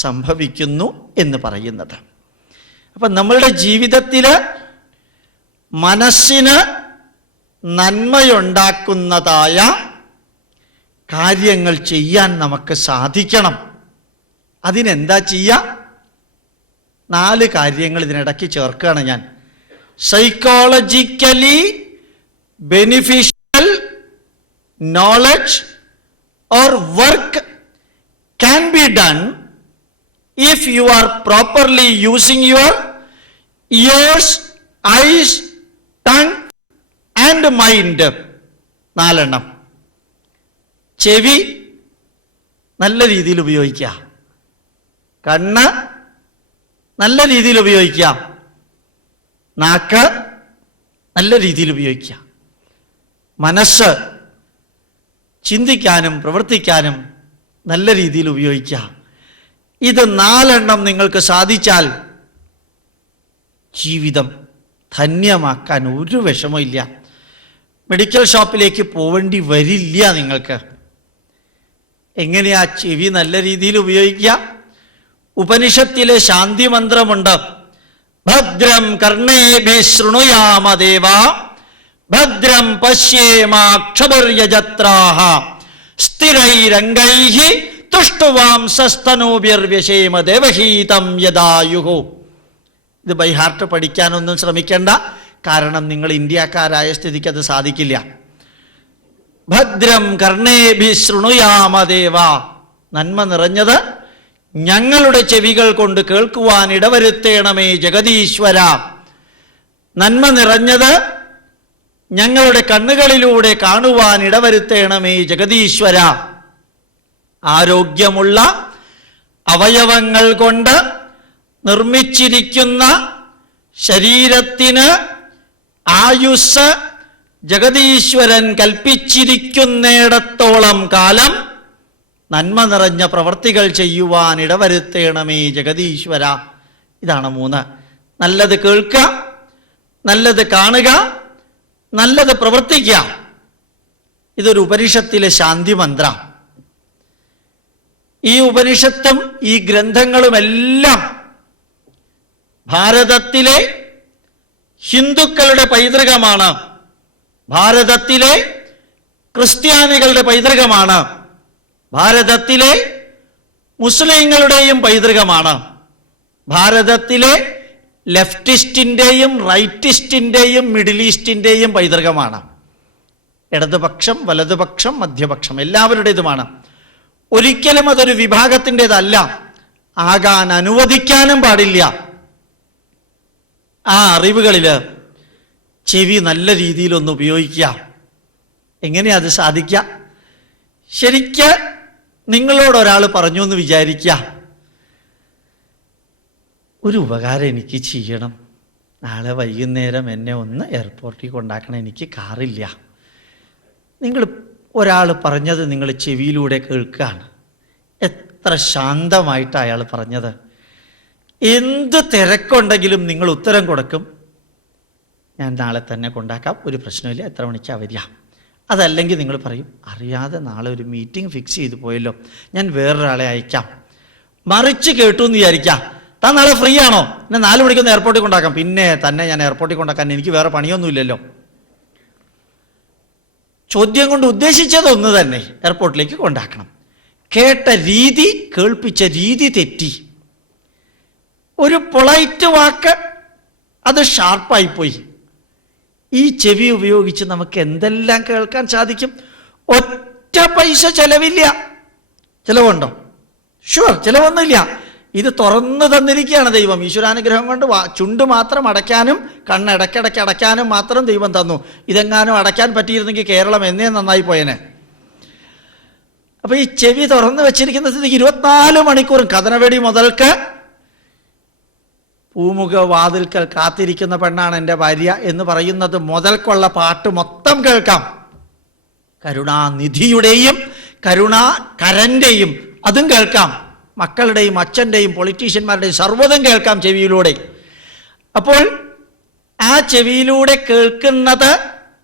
സംഭവിക്കുന്നു എന്ന് പറയുന്നത്. അപ്പം നമ്മളുടെ ജീവിതത്തിൽ മനസ്സിന് നന്മയുണ്ടാക്കുന്നതായ കാര്യങ്ങൾ ചെയ്യാൻ നമുക്ക് സാധിക്കണം. അതിനെന്താ ചെയ്യുക? 4 കാര്യങ്ങൾ ഇതിനിടയ്ക്ക് ചേർക്കുകയാണ് ഞാൻ. Psychologically beneficial knowledge or work can be done if you are properly using your ears, eyes, tongue and mind. 4 ചെവി നല്ല രീതിയിൽ ഉപയോഗിക്കുക, കണ്ണ് നല്ല രീതിയിൽ ഉപയോഗിക്കുക, നാക്ക് നല്ല രീതിയിൽ ഉപയോഗിക്കുക, മനസ്സ് ചിന്തിക്കാനും പ്രവർത്തിക്കാനും നല്ല രീതിയിൽ ഉപയോഗിക്കുക. ഇത് 4 നിങ്ങൾക്ക് സാധിച്ചാൽ ജീവിതം ധന്യമാക്കാൻ ഒരു വിഷമമില്ല. മെഡിക്കൽ ഷോപ്പിലേക്ക് പോവേണ്ടി വരില്ല നിങ്ങൾക്ക്. എങ്ങനെയാ ചെവി നല്ല രീതിയിൽ ഉപയോഗിക്കുക? ഉപനിഷത്തിലെ ശാന്തി മന്ത്രമുണ്ട്. ഭദ്രം കർണേഭിഃ ശൃണുയാമ ദേവാ ഭദ്രം പശ്യേമാക്ഷഭിർയജത്രാഃ സ്ഥിരൈരംഗൈഃ തുഷ്ടുവാംസസ്തനൂഭിർവ്യശേമ ദേവഹീതം യദായുഃ. ഇത് ബൈ ഹാർട്ട് പഠിക്കാനൊന്നും ശ്രമിക്കേണ്ട, കാരണം നിങ്ങൾ ഇന്ത്യക്കാരായ സ്ഥിതിക്ക് അത് സാധിക്കില്ല. ഭദ്രം കർണേഭിഃ ശൃണുയാമ ദേവാ, നന്മ നിറഞ്ഞത് ഞങ്ങളുടെ ചെവികൾ കൊണ്ട് കേൾക്കുവാൻ ഇടവരുത്തേണമേ ജഗദീശ്വര. നന്മ നിറഞ്ഞത് ഞങ്ങളുടെ കണ്ണുകളിലൂടെ കാണുവാൻ ഇടവരുത്തേണമേ ജഗദീശ്വര. ആരോഗ്യമുള്ള അവയവങ്ങൾ കൊണ്ട് നിർമ്മിച്ചിരിക്കുന്ന ശരീരത്തിന് ആയുസ് ജഗദീശ്വരൻ കൽപ്പിച്ചിരിക്കുന്നിടത്തോളം കാലം നന്മ നിറഞ്ഞ പ്രവർത്തികൾ ചെയ്യുവാൻ ഇടവരുത്തേണമേ ജഗദീശ്വര. ഇതാണ് 3. നല്ലത് കേൾക്കുക, നല്ലത് കാണുക, നല്ലത് പ്രവർത്തിക്കുക. ഇതൊരു ഉപനിഷത്തിലെ ശാന്തി മന്ത്ര. ഈ ഉപനിഷത്തും ഈ ഗ്രന്ഥങ്ങളുമെല്ലാം ഭാരതത്തിലെ ഹിന്ദുക്കളുടെ പൈതൃകമാണ്, ഭാരതത്തിലെ ക്രിസ്ത്യാനികളുടെ പൈതൃകമാണ്, ഭാരതത്തിലെ മുസ്ലിങ്ങളുടെയും പൈതൃകമാണ്, ഭാരതത്തിലെ ലെഫ്റ്റിസ്റ്റിൻ്റെയും റൈറ്റിസ്റ്റിൻ്റെയും മിഡിൽ ഈസ്റ്റിൻ്റെയും പൈതൃകമാണ്. ഇടതുപക്ഷം, വലതുപക്ഷം, മധ്യപക്ഷം എല്ലാവരുടേതുമാണ്. ഒരിക്കലും അതൊരു വിഭാഗത്തിൻ്റെതല്ല, ആകാൻ അനുവദിക്കാനും പാടില്ല. ആ അറിവുകളിൽ ചെവി നല്ല രീതിയിലൊന്ന് ഉപയോഗിക്കുക. എങ്ങനെയാ അത് സാധിക്കുക? ശരിക്ക് നിങ്ങളോടൊരാൾ പറഞ്ഞു എന്ന് വിചാരിക്കുക, ഒരു ഉപകാരം എനിക്ക് ചെയ്യണം, നാളെ വൈകുന്നേരം എന്നെ ഒന്ന് എയർപോർട്ടിൽ കൊണ്ടാക്കണം, എനിക്ക് കാറില്ല. നിങ്ങൾ ഒരാൾ പറഞ്ഞത് നിങ്ങൾ ചെവിയിലൂടെ കേൾക്കുകയാണ്. എത്ര ശാന്തമായിട്ട് അയാൾ പറഞ്ഞത്. എന്ത് തിരക്കുണ്ടെങ്കിലും നിങ്ങൾ ഉത്തരം കൊടുക്കും, ഞാൻ നാളെ തന്നെ കൊണ്ടാക്കാം, ഒരു പ്രശ്നമില്ല, എത്ര മണിക്കാണ് വരിക. അതല്ലെങ്കിൽ നിങ്ങൾ പറയും, അറിയാതെ നാളെ ഒരു മീറ്റിംഗ് ഫിക്സ് ചെയ്തു പോയല്ലോ, ഞാൻ വേറൊരാളെ അയക്കാം. മറിച്ച് കേട്ടു എന്ന് വിചാരിക്കാം, താൻ നാളെ ഫ്രീ ആണോ? എന്നെ 4 മണിക്കൊന്ന് എയർപോർട്ടിൽ കൊണ്ടാക്കാം. പിന്നെ തന്നെ ഞാൻ എയർപോർട്ടിൽ കൊണ്ടാക്കാൻ, എനിക്ക് വേറെ പണിയൊന്നുമില്ലല്ലോ. ചോദ്യം കൊണ്ട് ഉദ്ദേശിച്ചത് ഒന്ന് തന്നെ, എയർപോർട്ടിലേക്ക് കൊണ്ടാക്കണം. കേട്ട രീതി, കേൾപ്പിച്ച രീതി തെറ്റി. ഒരു പൊളൈറ്റ് വാക്ക് അത് ഷാർപ്പായിപ്പോയി. ഈ ചെവി ഉപയോഗിച്ച് നമുക്ക് എന്തെല്ലാം കേൾക്കാൻ സാധിക്കും? ഒറ്റ പൈസ ചെലവില്ല. ചിലവുണ്ടോ? ഷുവർ, ചിലവൊന്നുമില്ല. ഇത് തുറന്നു തന്നിരിക്കുകയാണ് ദൈവം. ഈശ്വരാനുഗ്രഹം കൊണ്ട് ചുണ്ട് മാത്രം അടയ്ക്കാനും കണ്ണ് ഇടയ്ക്കിടയ്ക്ക് അടയ്ക്കാനും മാത്രം ദൈവം തന്നു. ഇതെങ്ങാനും അടയ്ക്കാൻ പറ്റിയിരുന്നെങ്കിൽ കേരളം എന്നേ നന്നായി പോയേനെ. അപ്പൊ ഈ ചെവി തുറന്നു വെച്ചിരിക്കുന്ന സ്ഥിതിക്ക് 24 മണിക്കൂറും കഥനവെടി മുതൽക്ക് പൂമുഖ വാതിൽക്കൽ കാത്തിരിക്കുന്ന പെണ്ണാണ് എൻ്റെ ഭാര്യ എന്ന് പറയുന്നത് മുതൽക്കുള്ള പാട്ട് മൊത്തം കേൾക്കാം. കരുണാനിധിയുടെയും കരുണാകരൻ്റെയും അതും കേൾക്കാം. മക്കളുടെയും അച്ഛൻ്റെയും പൊളിറ്റീഷ്യന്മാരുടെയും സർവ്വതും കേൾക്കാം ചെവിയിലൂടെ. അപ്പോൾ ആ ചെവിയിലൂടെ കേൾക്കുന്നത്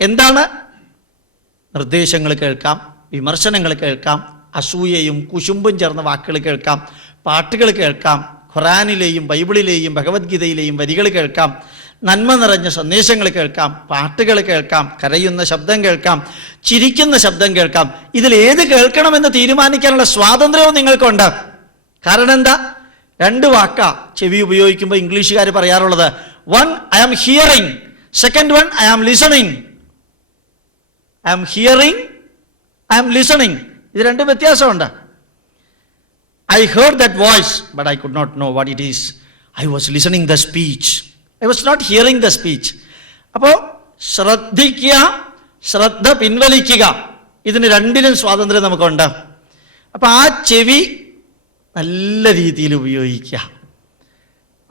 എന്താണ്? നിർദ്ദേശങ്ങൾ കേൾക്കാം, വിമർശനങ്ങൾ കേൾക്കാം, അസൂയയും കുശുമ്പും ചേർന്ന വാക്കുകൾ കേൾക്കാം, പാട്ടുകൾ കേൾക്കാം, ഖുറാനിലെയും ബൈബിളിലെയും ഭഗവത്ഗീതയിലെയും വരികൾ കേൾക്കാം, നന്മ നിറഞ്ഞ സന്ദേശങ്ങൾ കേൾക്കാം, പാട്ടുകൾ കേൾക്കാം, കരയുന്ന ശബ്ദം കേൾക്കാം, ചിരിക്കുന്ന ശബ്ദം കേൾക്കാം. ഇതിലേത് കേൾക്കണമെന്ന് തീരുമാനിക്കാനുള്ള സ്വാതന്ത്ര്യവും നിങ്ങൾക്കുണ്ട്. കാരണം എന്താ? 2 വാക്കാ ചെവി ഉപയോഗിക്കുമ്പോൾ ഇംഗ്ലീഷുകാർ പറയാറുള്ളത്. 1 I am hearing, second one I am listening. I am hearing, I am listening. ഇത് രണ്ടും വ്യത്യാസമുണ്ട്. I heard that voice, but I could not know what it is. I was listening the speech. I was not hearing the speech. അപ്പോൾ ശ്രദ്ധിക്കുക, ശ്രദ്ധ പിൻവലിക്കുക, ഇതിന് രണ്ടിനും സ്വാതന്ത്ര്യം നമുക്കുണ്ട്. അപ്പോൾ ആ ചെവി നല്ല രീതിയിൽ ഉപയോഗിക്കുക.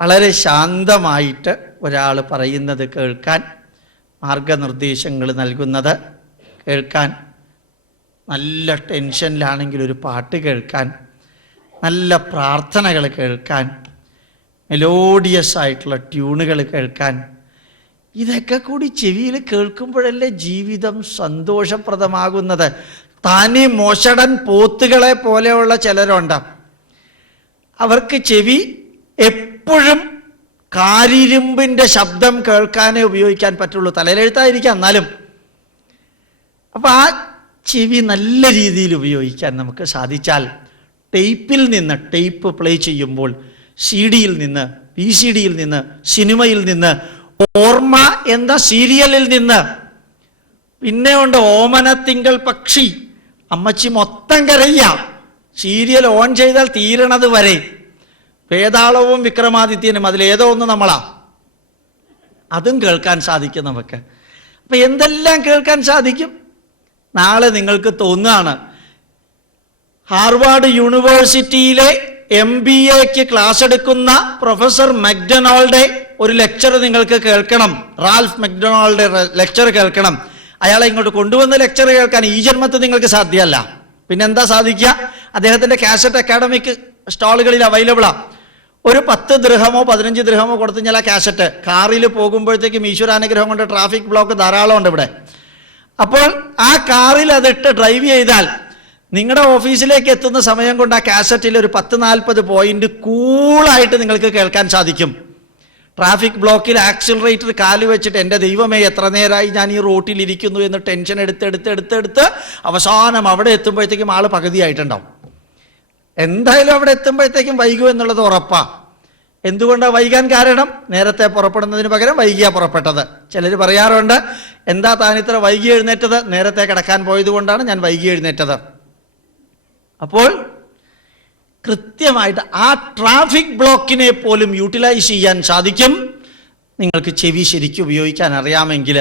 വളരെ ശാന്തമായിട്ട് ഒരാൾ പറയുന്നത് കേൾക്കാൻ, മാർഗനിർദ്ദേശങ്ങൾ നൽകുന്നത് കേൾക്കാൻ, നല്ല ടെൻഷനിലാണെങ്കിൽ ഒരു പാട്ട് കേൾക്കാൻ, നല്ല പ്രാർത്ഥനകൾ കേൾക്കാൻ, മെലോഡിയസ് ആയിട്ടുള്ള ട്യൂണുകൾ കേൾക്കാൻ, ഇതൊക്കെ കൂടി ചെവിയിൽ കേൾക്കുമ്പോഴല്ലേ ജീവിതം സന്തോഷപ്രദമാകുന്നത്. താനേ മോശടൻ പോത്തുകളെ പോലെയുള്ള ചിലരുണ്ട്. അവർക്ക് ചെവി എപ്പോഴും കാരിരുമ്പിൻ്റെ ശബ്ദം കേൾക്കാനേ ഉപയോഗിക്കാൻ പറ്റുള്ളൂ. തലയിലെഴുത്തായിരിക്കാം എന്നാലും. അപ്പം ആ ചെവി നല്ല രീതിയിൽ ഉപയോഗിക്കാൻ നമുക്ക് സാധിച്ചാൽ, ടേപ്പിൽ നിന്ന്, ടേപ്പ് പ്ലേ ചെയ്യുമ്പോൾ CD-യിൽ നിന്ന്, VCD-യിൽ നിന്ന്, സിനിമയിൽ നിന്ന്, ഓർമ്മ എന്ന സീരിയലിൽ നിന്ന്, പിന്നെ ഉണ്ട് ഓമനത്തിങ്കൾ പക്ഷി, അമ്മച്ചി മൊത്തം കരയ്യ, സീരിയൽ ഓൺ ചെയ്താൽ തീരണത് വരെ, വേതാളവും വിക്രമാദിത്യനും അതിലേതോ ഒന്ന് നമ്മളാ, അതും കേൾക്കാൻ സാധിക്കും നമുക്ക്. അപ്പം എന്തെല്ലാം കേൾക്കാൻ സാധിക്കും? നാളെ നിങ്ങൾക്ക് തോന്നുകയാണ് ഹാർവാർഡ് യൂണിവേഴ്സിറ്റിയിലെ MBAക്ക് ക്ലാസ് എടുക്കുന്ന പ്രൊഫസർ മക്ഡൊണാൾഡ് ഒരു ലെക്ചർ നിങ്ങൾക്ക് കേൾക്കണം. റാൽഫ് മക്ഡൊണാൾഡ് ലെക്ചർ കേൾക്കണം. അയാളെ ഇങ്ങോട്ട് കൊണ്ടുവന്ന് ലെക്ചർ കേൾക്കാൻ ഈ ജന്മത്തിൽ നിങ്ങൾക്ക് സാധ്യമല്ല. പിന്നെന്താ സാധിക്കുക? അദ്ദേഹത്തിൻ്റെ കാസറ്റ് അക്കാഡമിക് സ്റ്റാളുകളിൽ അവൈലബിളാണ്. ഒരു 10 ദിർഹമോ 15 ദിർഹമോ കൊടുത്തു കഴിഞ്ഞാൽ ആ കാസറ്റ് കാറിൽ പോകുമ്പോഴത്തേക്കും ഈശ്വരാനുഗ്രഹം കൊണ്ട് ട്രാഫിക് ബ്ലോക്ക് ധാരാളം ഉണ്ട് ഇവിടെ. അപ്പോൾ ആ കാറിൽ അതിട്ട് ഡ്രൈവ് ചെയ്താൽ നിങ്ങളുടെ ഓഫീസിലേക്ക് എത്തുന്ന സമയം കൊണ്ട് ആ കാസറ്റിൽ ഒരു 10-40 പോയിന്റ് കൂളായിട്ട് നിങ്ങൾക്ക് കേൾക്കാൻ സാധിക്കും. ട്രാഫിക് ബ്ലോക്കിൽ ആക്സിലറേറ്റർ കാല് വെച്ചിട്ട് എൻ്റെ ദൈവമേ എത്ര നേരമായി ഞാൻ ഈ റോട്ടിൽ ഇരിക്കുന്നു എന്ന് ടെൻഷൻ എടുത്ത് അവസാനം അവിടെ എത്തുമ്പോഴത്തേക്കും ആൾ പകുതിയായിട്ടുണ്ടാവും. എന്തായാലും അവിടെ എത്തുമ്പോഴത്തേക്കും വൈകും എന്നുള്ളത് ഉറപ്പാണ്. എന്തുകൊണ്ടാണ് വൈകാൻ കാരണം? നേരത്തെ പുറപ്പെടുന്നതിന് പകരം വൈകിയാ പുറപ്പെട്ടത്. ചിലർ പറയാറുണ്ട്, എന്താ താനിത്ര വൈകി എഴുന്നേറ്റത്? നേരത്തെ കിടക്കാൻ പോയത് കൊണ്ടാണ് ഞാൻ വൈകി എഴുന്നേറ്റത്. അപ്പോൾ കൃത്യമായിട്ട് ആ ട്രാഫിക് ബ്ലോക്കിനെ പോലും യൂട്ടിലൈസ് ചെയ്യാൻ സാധിക്കും നിങ്ങൾക്ക് ചെവി ശരിക്കും ഉപയോഗിക്കാൻ അറിയാമെങ്കിൽ.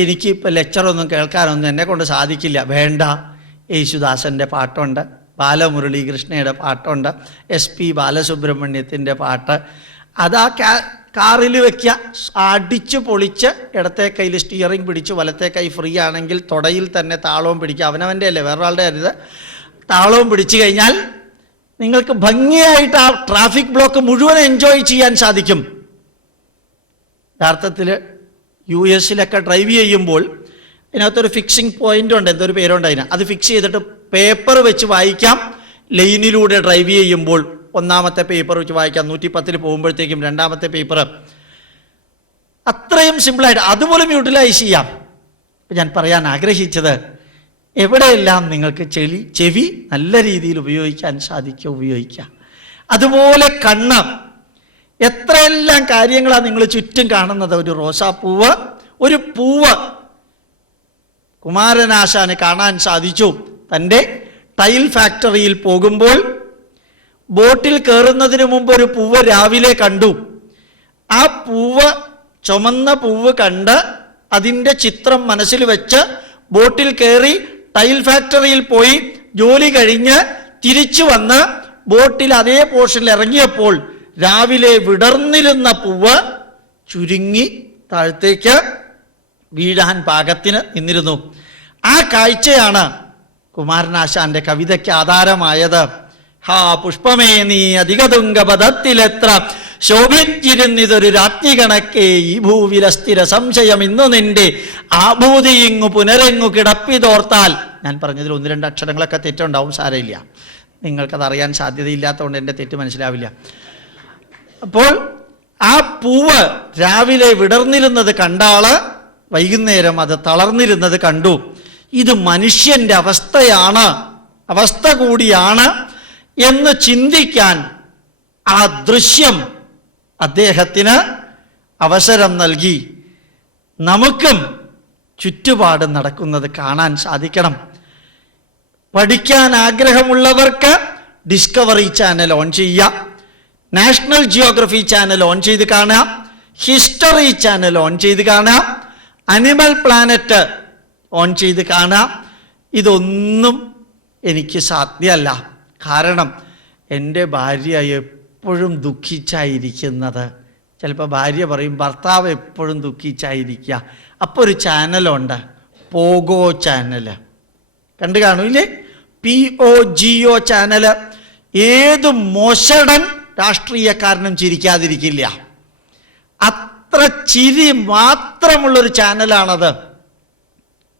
എനിക്കിപ്പോൾ ലെക്ചറൊന്നും കേൾക്കാനൊന്നും എന്നെ കൊണ്ട് സാധിക്കില്ല. വേണ്ട, യേശുദാസൻ്റെ പാട്ടുണ്ട്, ബാലമുരളീകൃഷ്ണയുടെ പാട്ടുണ്ട്, SP ബാലസുബ്രഹ്മണ്യത്തിൻ്റെ പാട്ട്. അതാ കാറിൽ വയ്ക്കുക, അടിച്ച് പൊളിച്ച് ഇടത്തെ കയ്യിൽ സ്റ്റിയറിംഗ് പിടിച്ച് വലത്തെ കൈ ഫ്രീ ആണെങ്കിൽ തുടയിൽ തന്നെ താളവും പിടിക്കുക. അവനവൻ്റെ അല്ലേ, വേറൊരാളുടെ അരുത്. താളവും പിടിച്ചു കഴിഞ്ഞാൽ നിങ്ങൾക്ക് ഭംഗിയായിട്ട് ആ ട്രാഫിക് ബ്ലോക്ക് മുഴുവൻ എൻജോയ് ചെയ്യാൻ സാധിക്കും. യഥാർത്ഥത്തിൽ US-ലൊക്കെ ഡ്രൈവ് ചെയ്യുമ്പോൾ ഇതിനകത്തൊരു ഫിക്സിംഗ് പോയിന്റ് ഉണ്ട്, എന്തൊരു പേരുണ്ട് അതിന്. അത് ഫിക്സ് ചെയ്തിട്ട് പേപ്പർ വെച്ച് വായിക്കാം ലൈനിലൂടെ ഡ്രൈവ് ചെയ്യുമ്പോൾ. ഒന്നാമത്തെ പേപ്പർ വെച്ച് വായിക്കാം, 110 പോകുമ്പോഴത്തേക്കും രണ്ടാമത്തെ പേപ്പർ. അത്രയും സിമ്പിളായിട്ട് അതുപോലും യൂട്ടിലൈസ് ചെയ്യാം. ഞാൻ പറയാൻ ആഗ്രഹിച്ചത്, എവിടെയെല്ലാം നിങ്ങൾക്ക് ചെവി നല്ല രീതിയിൽ ഉപയോഗിക്കാൻ സാധിക്കുക ഉപയോഗിക്കുക. അതുപോലെ കണ്ണ്, എത്രയെല്ലാം കാര്യങ്ങളാണ് നിങ്ങൾ ചുറ്റും കാണുന്നത്. ഒരു റോസാപ്പൂവ്, ഒരു പൂവ് കുമാരനാശാന് കാണാൻ സാധിച്ചു. തൻ്റെ ടൈൽ ഫാക്ടറിയിൽ പോകുമ്പോൾ ബോട്ടിൽ കയറുന്നതിന് മുമ്പ് ഒരു പൂവ് രാവിലെ കണ്ടു. ആ പൂവ്, ചുമന്ന പൂവ് കണ്ട് അതിൻ്റെ ചിത്രം മനസ്സിൽ വെച്ച് ബോട്ടിൽ കയറി ടൈൽ ഫാക്ടറിയിൽ പോയി ജോലി കഴിഞ്ഞ് തിരിച്ചു വന്ന് ബോട്ടിൽ അതേ പോർഷനിൽ ഇറങ്ങിയപ്പോൾ രാവിലെ വിടർന്നിരുന്ന പൂവ് ചുരുങ്ങി താഴത്തേക്ക് വീഴാൻ പാകത്തിന് നിന്നിരുന്നു. ആ കാഴ്ചയാണ് കുമാരനാശാന്റെ കവിതയ്ക്ക് ആധാരമായത്. ഹാ പുഷ്പമേ നീ അധികതുംഗപദത്തിലെത്ര ശോഭിച്ചിരുന്നിതൊരു രാജ്ഞി കണക്കേ, ഈ ഭൂവിലസ്ഥിര സംശയം ഇന്നു നിന്റെ ആഭൂതിയിങ്ങു പുനരെങ്ങു കിടപ്പിതോർത്താൽ. ഞാൻ പറഞ്ഞതിൽ 1-2 അക്ഷരങ്ങളൊക്കെ തെറ്റുണ്ടാവും, സാരമില്ല, നിങ്ങൾക്കത് അറിയാൻ സാധ്യതയില്ലാത്തതുകൊണ്ട് എൻ്റെ തെറ്റ് മനസ്സിലാവില്ല. അപ്പോൾ ആ പൂവ് രാവിലെ വിടർന്നിരുന്നത് കണ്ടാള് വൈകുന്നേരം അത് തളർന്നിരുന്നത് കണ്ടു. ഇത് മനുഷ്യൻ്റെ അവസ്ഥ കൂടിയാണ് എന്ന് ചിന്തിക്കാൻ ആ ദൃശ്യം അദ്ദേഹത്തിന് അവസരം നൽകി. നമുക്കും ചുറ്റുപാട് നടക്കുന്നത് കാണാൻ സാധിക്കണം. പഠിക്കാൻ ആഗ്രഹമുള്ളവർക്ക് ഡിസ്കവറി ചാനൽ ഓൺ ചെയ്യുക, നാഷണൽ ജിയോഗ്രഫി ചാനൽ ഓൺ ചെയ്ത് കാണുക, ഹിസ്റ്ററി ചാനൽ ഓൺ ചെയ്ത് കാണുക, അനിമൽ പ്ലാനറ്റ് ഓൺ ചെയ്ത് കാണുക. ഇതൊന്നും എനിക്ക് സാധ്യമല്ല. കാരണം എൻ്റെ ഭാര്യ എപ്പോഴും ദുഃഖിച്ചായിരിക്കുന്നത്. ചിലപ്പോൾ ഭാര്യ പറയും ഭർത്താവ് എപ്പോഴും ദുഃഖിച്ചായിരിക്കുക. അപ്പോൾ ഒരു ചാനലുണ്ട്, പോഗോ ചാനൽ, കണ്ടു കാണൂല്ലേ? POGO channel. ഏത് മോശടൻ രാഷ്ട്രീയക്കാരനും ചിരിക്കാതിരിക്കില്ല. അത്ര ചിരി മാത്രമുള്ളൊരു ചാനലാണത്.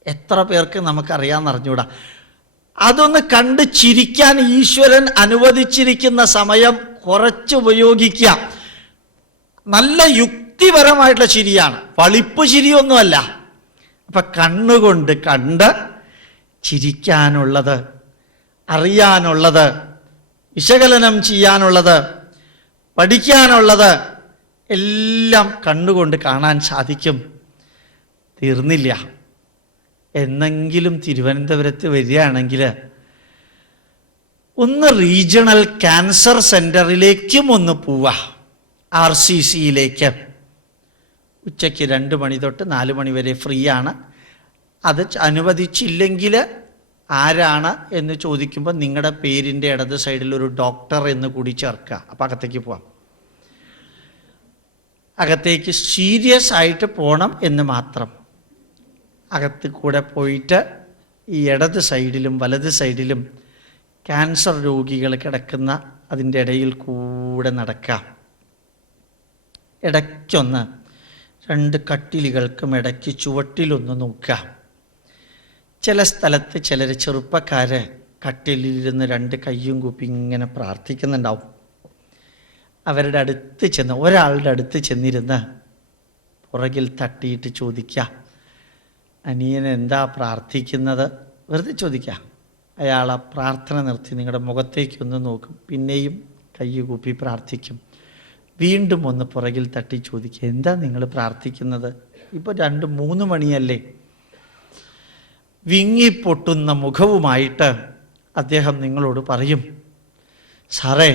എത്ര പേർക്ക് നമുക്കറിയാമെന്ന് അറിഞ്ഞൂടാ. അതൊന്ന് കണ്ട് ചിരിക്കാൻ ഈശ്വരൻ അനുവദിച്ചിരിക്കുന്ന സമയം കുറച്ച് ഉപയോഗിക്കുക. നല്ല യുക്തിപരമായിട്ടുള്ള ചിരിയാണ്, വളിപ്പ് ചിരിയൊന്നുമല്ല. അപ്പൊ കണ്ണുകൊണ്ട് കണ്ട് ചിരിക്കാനുള്ളത്, അറിയാനുള്ളത്, വിശകലനം ചെയ്യാനുള്ളത്, പഠിക്കാനുള്ളത് എല്ലാം കണ്ണുകൊണ്ട് കാണാൻ സാധിക്കും. തീർന്നില്ല. എന്നെങ്കിലും തിരുവനന്തപുരത്ത് വരികയാണെങ്കിൽ ഒന്ന് റീജിയണൽ ക്യാൻസർ സെൻ്ററിലേക്കും ഒന്ന് പോവുക, RCCയിലേക്ക്. ഉച്ചയ്ക്ക് 2 മണി തൊട്ട് 4 മണി വരെ ഫ്രീ ആണ്. അത് അനുവദിച്ചില്ലെങ്കിൽ ആരാണ് എന്ന് ചോദിക്കുമ്പോൾ നിങ്ങളുടെ പേരിൻ്റെ ഇടത് സൈഡിൽ ഒരു ഡോക്ടർ എന്ന് കൂടി ചേർക്കുക. അപ്പം അകത്തേക്ക് പോവാം. അകത്തേക്ക് സീരിയസ് ആയിട്ട് പോകണം എന്ന് മാത്രം. അകത്ത് കൂടെ പോയിട്ട് ഈ ഇടത് സൈഡിലും വലത് സൈഡിലും ക്യാൻസർ രോഗികൾ കിടക്കുന്ന അതിൻ്റെ ഇടയിൽ കൂടെ നടക്കാം. ഇടയ്ക്കൊന്ന് 2 കട്ടിലുകൾക്കും ഇടയ്ക്ക് ചുവട്ടിലൊന്ന് നോക്കുക. ചില സ്ഥലത്ത് ചിലർ ചെറുപ്പക്കാർ കട്ടിലിരുന്ന് 2 കയ്യും കൂപ്പി ഇങ്ങനെ പ്രാർത്ഥിക്കുന്നുണ്ടാവും. അവരുടെ അടുത്ത് ചെന്ന്, ഒരാളുടെ അടുത്ത് ചെന്നിരുന്ന് പുറകിൽ തട്ടിയിട്ട് ചോദിക്കുക, അനിയൻ എന്താ പ്രാർത്ഥിക്കുന്നത്? വെറുതെ ചോദിക്കുക. അയാൾ ആ പ്രാർത്ഥന നിർത്തി നിങ്ങളുടെ മുഖത്തേക്കൊന്ന് നോക്കും, പിന്നെയും കൈ കൂപ്പി പ്രാർത്ഥിക്കും. വീണ്ടും ഒന്ന് പുറകിൽ തട്ടി ചോദിക്കുക, എന്താ നിങ്ങൾ പ്രാർത്ഥിക്കുന്നത്? ഇപ്പോൾ 2-3 മണിയല്ലേ? വിങ്ങിപ്പൊട്ടുന്ന മുഖവുമായിട്ട് അദ്ദേഹം നിങ്ങളോട് പറയും, സാറേ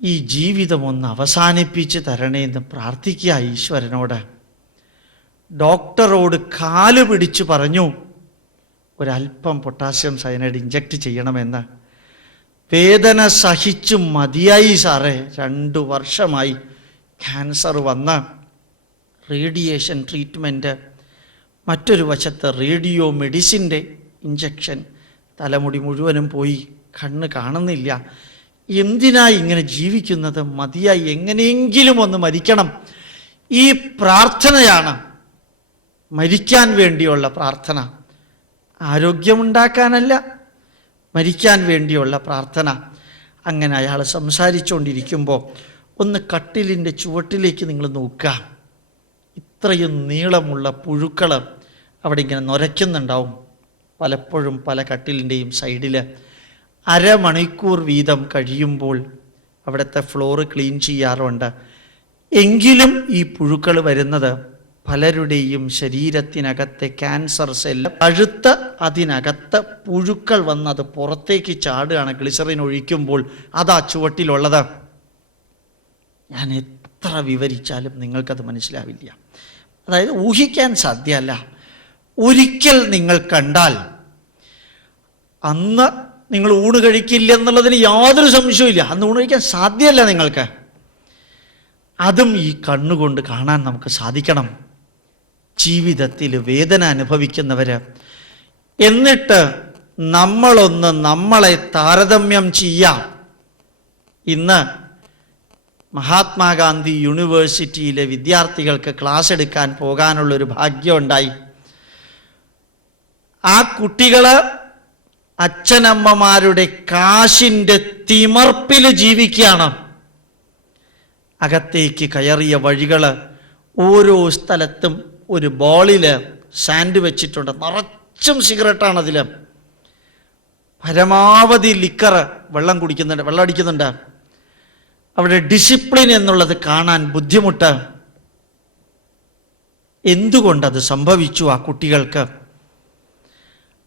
ഈ ജീവിതം ഒന്ന് അവസാനിപ്പിച്ച് തരണേ എന്ന് പ്രാർത്ഥിക്കുക ഈശ്വരനോട്. ഡോക്ടറോട് കാല് പിടിച്ചു പറഞ്ഞു ഒരല്പം പൊട്ടാസ്യം സയനൈഡ് ഇഞ്ചക്ട് ചെയ്യണമെന്ന്. വേദന സഹിച്ചു മതിയായി സാറേ, 2 വർഷമായി ക്യാൻസർ വന്ന് റേഡിയേഷൻ ട്രീറ്റ്മെൻറ്റ്, മറ്റൊരു വശത്ത് റേഡിയോ മെഡിസിൻ്റെ ഇഞ്ചക്ഷൻ, തലമുടി മുഴുവനും പോയി, കണ്ണ് കാണുന്നില്ല. എന്തിനാ ഇങ്ങനെ ജീവിക്കുന്നത്? മതിയായി, എങ്ങനെയെങ്കിലും ഒന്ന് മരിക്കണം. ഈ പ്രാർത്ഥനയാണ് മരിക്കാൻ വേണ്ടിയുള്ള പ്രാർത്ഥന, ആരോഗ്യമുണ്ടാക്കാനല്ല, മരിക്കാൻ വേണ്ടിയുള്ള പ്രാർത്ഥന. അങ്ങനെ അയാൾ സംസാരിച്ചുകൊണ്ടിരിക്കുമ്പോൾ ഒന്ന് കട്ടിലിൻ്റെ ചുവട്ടിലേക്ക് നിങ്ങൾ നോക്കുക. ഇത്രയും നീളമുള്ള പുഴുക്കൾ അവിടെ ഇങ്ങനെ നുരയ്ക്കുന്നുണ്ടാവും. പലപ്പോഴും പല കട്ടിലിൻ്റെയും സൈഡിൽ അരമണിക്കൂർ വീതം കഴിയുമ്പോൾ അവിടുത്തെ ഫ്ലോറ് ക്ലീൻ ചെയ്യാറുണ്ട്. എങ്കിലും ഈ പുഴുക്കൾ വരുന്നത് പലരുടെയും ശരീരത്തിനകത്തെ ക്യാൻസർ സെല്ല് പഴുത്ത് അതിനകത്ത് പുഴുക്കൾ വന്ന് അത് പുറത്തേക്ക് ചാടുകയാണ് ഗ്ലിസറിൻ ഒഴിക്കുമ്പോൾ. അതാ ചുവട്ടിലുള്ളത്. ഞാൻ എത്ര വിവരിച്ചാലും നിങ്ങൾക്കത് മനസ്സിലാവില്ല. അതായത് ഊഹിക്കാൻ സാധ്യമല്ല. ഒരിക്കൽ നിങ്ങൾ കണ്ടാൽ അന്ന് നിങ്ങൾ ഊണ് കഴിക്കില്ല എന്നുള്ളതിന് യാതൊരു സംശയവുമില്ല. അന്ന് ഊണ് കഴിക്കാൻ സാധ്യമല്ല നിങ്ങൾക്ക്. അതും ഈ കണ്ണുകൊണ്ട് കാണാൻ നമുക്ക് സാധിക്കണം. ജീവിതത്തിൽ വേദന അനുഭവിക്കുന്നവർ, എന്നിട്ട് നമ്മളെ താരതമ്യം ചെയ്യാം. ഇന്ന് മഹാത്മാഗാന്ധി യൂണിവേഴ്സിറ്റിയിലെ വിദ്യാർത്ഥികൾക്ക് ക്ലാസ് എടുക്കാൻ പോകാനുള്ളൊരു ഭാഗ്യമുണ്ടായി. ആ കുട്ടികൾ അച്ഛനമ്മമാരുടെ കാശിൻ്റെ തിമർപ്പിൽ ജീവിക്കുകയാണ്. അകത്തേക്ക് കയറിയ വഴികൾ ഓരോ സ്ഥലത്തും ഒരു ബോളിൽ സാൻഡ് വെച്ചിട്ടുണ്ട്. നിറച്ചും സിഗരറ്റാണ്. അതിൽ പരമാവധി ലിക്കർ വെള്ളം അടിക്കുന്നുണ്ട്. അവിടെ ഡിസിപ്ലിൻ എന്നുള്ളത് കാണാൻ ബുദ്ധിമുട്ട്. എന്തുകൊണ്ടത് സംഭവിച്ചു ആ കുട്ടികൾക്ക്?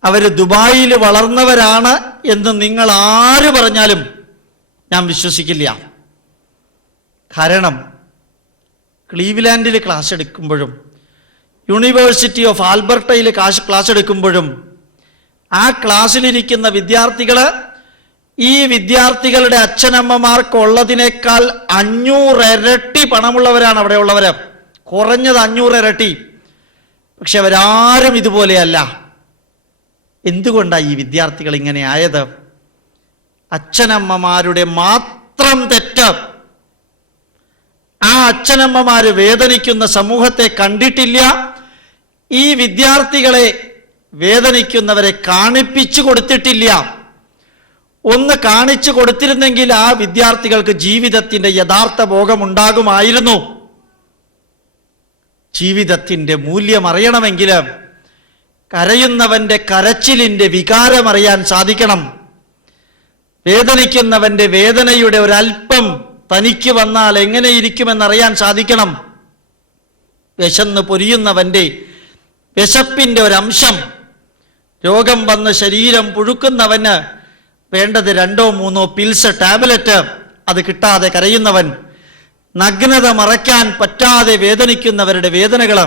അവർ ദുബായിൽ വളർന്നവരാണ് എന്ന് നിങ്ങൾ ആര് പറഞ്ഞാലും ഞാൻ വിശ്വസിക്കില്ല. കാരണം ക്ലീവ്ലാൻഡിൽ ക്ലാസ് എടുക്കുമ്പോഴും യൂണിവേഴ്സിറ്റി ഓഫ് ആൽബർട്ടയിൽ ക്ലാസ് എടുക്കുമ്പോഴും ആ ക്ലാസ്സിലിരിക്കുന്ന വിദ്യാർത്ഥികൾ ഈ വിദ്യാർത്ഥികളുടെ അച്ഛനമ്മമാർക്കുള്ളതിനേക്കാൾ 500 ഇരട്ടി പണമുള്ളവരാണ് അവിടെ ഉള്ളവർ. കുറഞ്ഞത് 500 ഇരട്ടി. പക്ഷെ അവരാരും ഇതുപോലെയല്ല. എന്തുകൊണ്ടാണ് ഈ വിദ്യാർത്ഥികൾ ഇങ്ങനെ ആയത്? അച്ഛനമ്മമാരുടെ മാത്രം തെറ്റ്. ആ അച്ഛനമ്മമാര് വേദനിക്കുന്ന സമൂഹത്തെ കണ്ടിട്ടില്ല. ഈ വിദ്യാർത്ഥികളെ വേദനിക്കുന്നവരെ കാണിപ്പിച്ചു കൊടുത്തിട്ടില്ല. ഒന്ന് കാണിച്ചു കൊടുത്തിരുന്നെങ്കിൽ ആ വിദ്യാർത്ഥികൾക്ക് ജീവിതത്തിൻ്റെ യഥാർത്ഥ ബോധമുണ്ടാകുമായിരുന്നു. ജീവിതത്തിൻ്റെ മൂല്യം അറിയണമെങ്കിൽ കരയുന്നവൻ്റെ കരച്ചിലിൻ്റെ വികാരമറിയാൻ സാധിക്കണം. വേദനിക്കുന്നവൻ്റെ വേദനയുടെ ഒരല്പം തനിക്ക് വന്നാൽ എങ്ങനെയിരിക്കുമെന്നറിയാൻ സാധിക്കണം. വിശന്ന് പൊരിയുന്നവൻ്റെ വിശപ്പിൻ്റെ ഒരംശം, രോഗം വന്ന് ശരീരം പുഴുക്കുന്നവന് വേണ്ടത് 2-3 പിൽസ് ടാബ്ലറ്റ്, അത് കിട്ടാതെ കരയുന്നവൻ, നഗ്നത മറയ്ക്കാൻ പറ്റാതെ വേദനിക്കുന്നവരുടെ വേദനകൾ,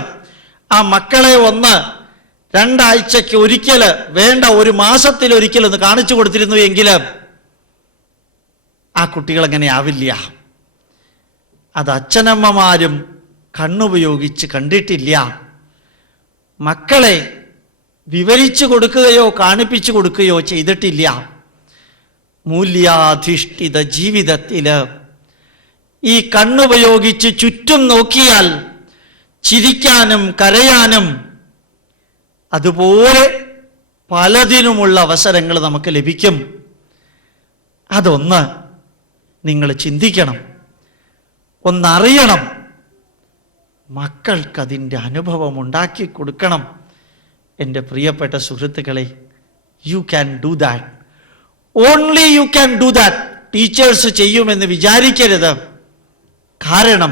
ആ മക്കളെ 1-2 ആഴ്ചയ്ക്ക് ഒരിക്കൽ, വേണ്ട 1 മാസത്തിലൊരിക്കൽ ഒന്ന് കാണിച്ചു കൊടുത്തിരുന്നു എങ്കിൽ ആ കുട്ടികൾ അങ്ങനെ ആവില്ല. അത് അച്ഛനമ്മമാരും കണ്ണുപയോഗിച്ച് കണ്ടിട്ടില്ല. മക്കളെ വിവരിച്ചു കൊടുക്കുകയോ കാണിപ്പിച്ചു കൊടുക്കുകയോ ചെയ്തിട്ടില്ല. മൂല്യാധിഷ്ഠിത ജീവിതത്തിൽ ഈ കണ്ണുപയോഗിച്ച് ചുറ്റും നോക്കിയാൽ ചിരിക്കാനും കരയാനും അതുപോലെ പലതിനുമുള്ള അവസരങ്ങൾ നമുക്ക് ലഭിക്കും. അതൊന്ന് നിങ്ങൾ ചിന്തിക്കണം, ഒന്നറിയണം. മക്കൾക്കതിൻ്റെ അനുഭവം ഉണ്ടാക്കി കൊടുക്കണം. എൻ്റെ പ്രിയപ്പെട്ട സുഹൃത്തുക്കളെ, you can do that. Only you can do that. Teachers ചെയ്യുമെന്ന് വിചാരിക്കരുത്. കാരണം